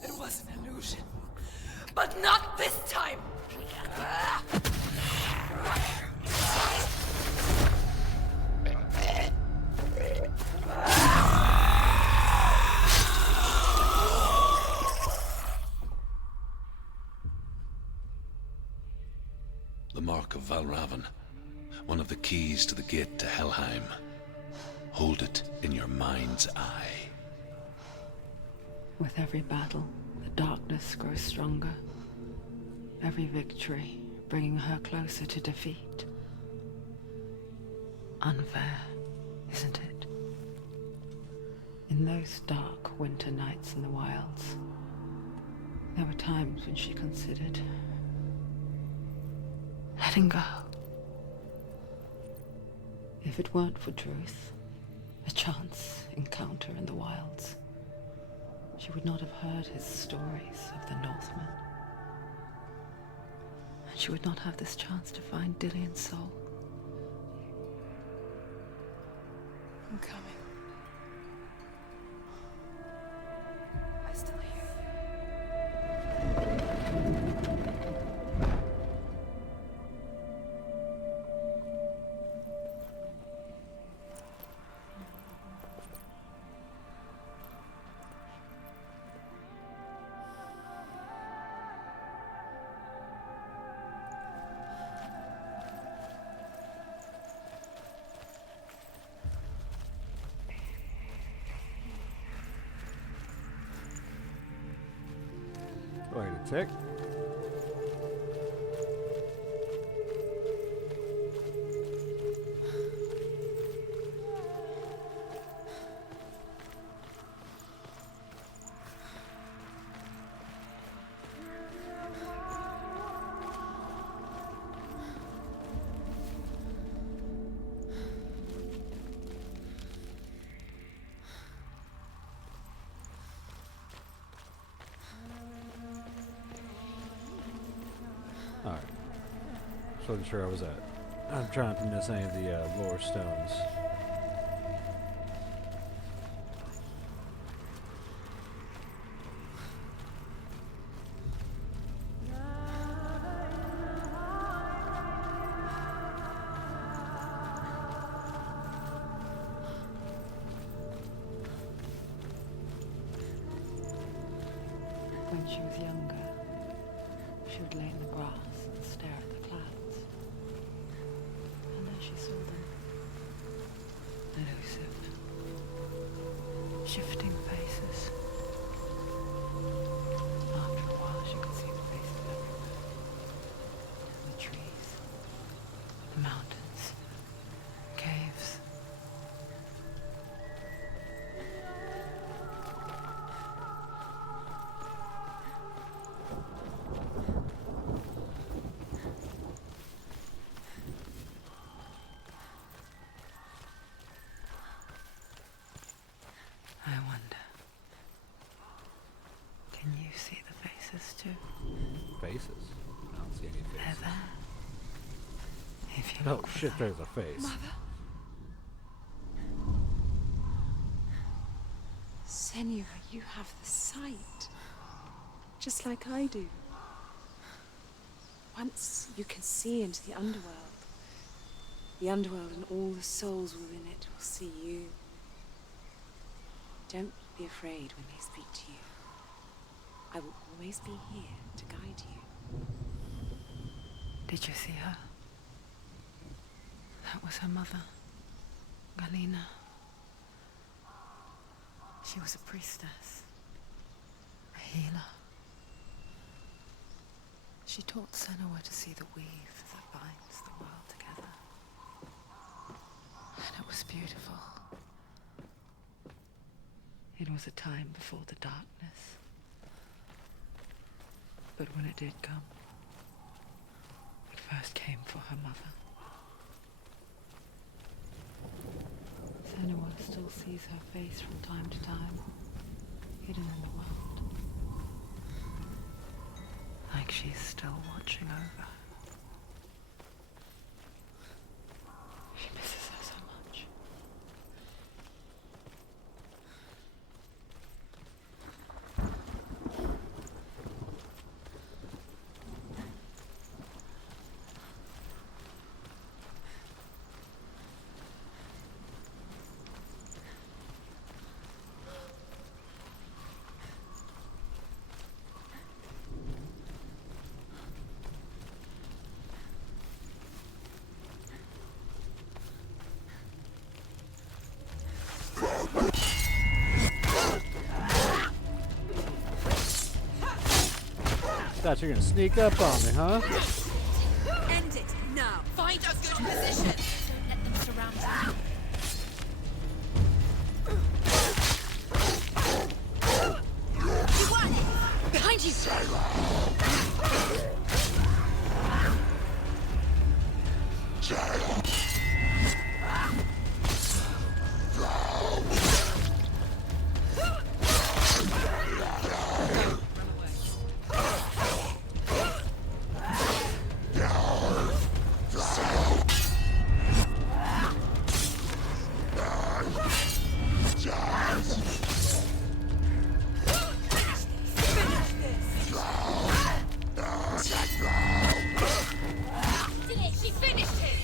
It was an illusion. But not this time! The Mark of Valravan. One of the keys to the gate to Helheim. Hold it in your mind's eye. With every battle, the darkness grows stronger. Every victory bringing her closer to defeat. Unfair, isn't it? In those dark winter nights in the wilds, there were times when she considered letting go. If it weren't for truth, a chance encounter in the wilds, she would not have heard his stories of the Northmen. And she would not have this chance to find Dillion's soul. I'm coming. I still hear you. Wait a tick. Alright. Just wasn't sure I was at. I'm trying to miss any of the lore stones. she was younger, she would lay in the grass and stare at the clouds. And then she saw them. Elusive, shifting faces. After a while, she could see the faces everywhere. The trees, the mountains, caves. I wonder, can you see the faces too? Faces? I don't see any They're faces. there. If you Oh look for shit, them. there's a face. Mother? Senua, you have the sight. Just like I do. Once you can see into the underworld and all the souls within it will see you. Don't be afraid when they speak to you. I will always be here to guide you. Did you see her? That was her mother, Galina. She was a priestess, a healer. She taught Senua to see the weave that binds the world together. And it was beautiful. It was a time before the darkness. But when it did come, it first came for her mother. Senua still sees her face from time to time, hidden in the world. Like she's still watching over her. She misses her so much. Thought you were gonna sneak up on me, huh? End it now. Find a good position! Don't let them surround you. Behind you! She finished it.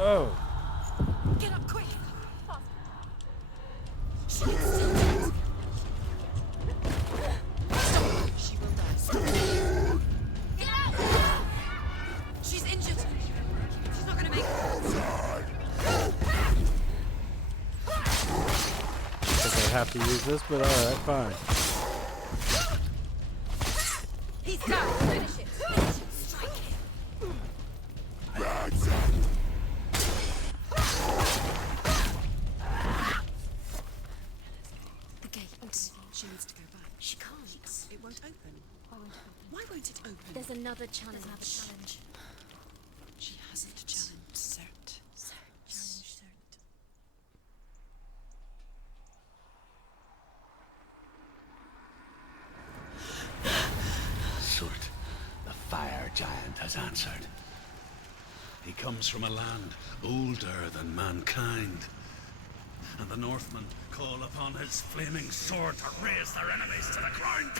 Oh. Get up quick! She will rest. Get out. She's injured. She's not gonna make it. I think I have to use this, but alright, fine. He's down. Finish it. Strike him. The gate. She needs to go back. She can't. It won't open. Why won't it open? Why won't it open? There's another challenge. She hasn't challenged Cert. Challenge, sir. fire giant has answered. He comes from a land older than mankind, and the Northmen call upon his flaming sword to raise their enemies to the ground.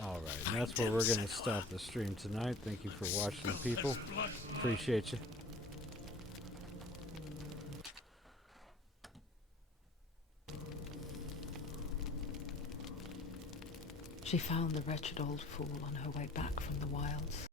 Alright, and that's where we're going to stop the stream tonight. Thank you for watching, people. Appreciate you. She found the wretched old fool on her way back from the wilds.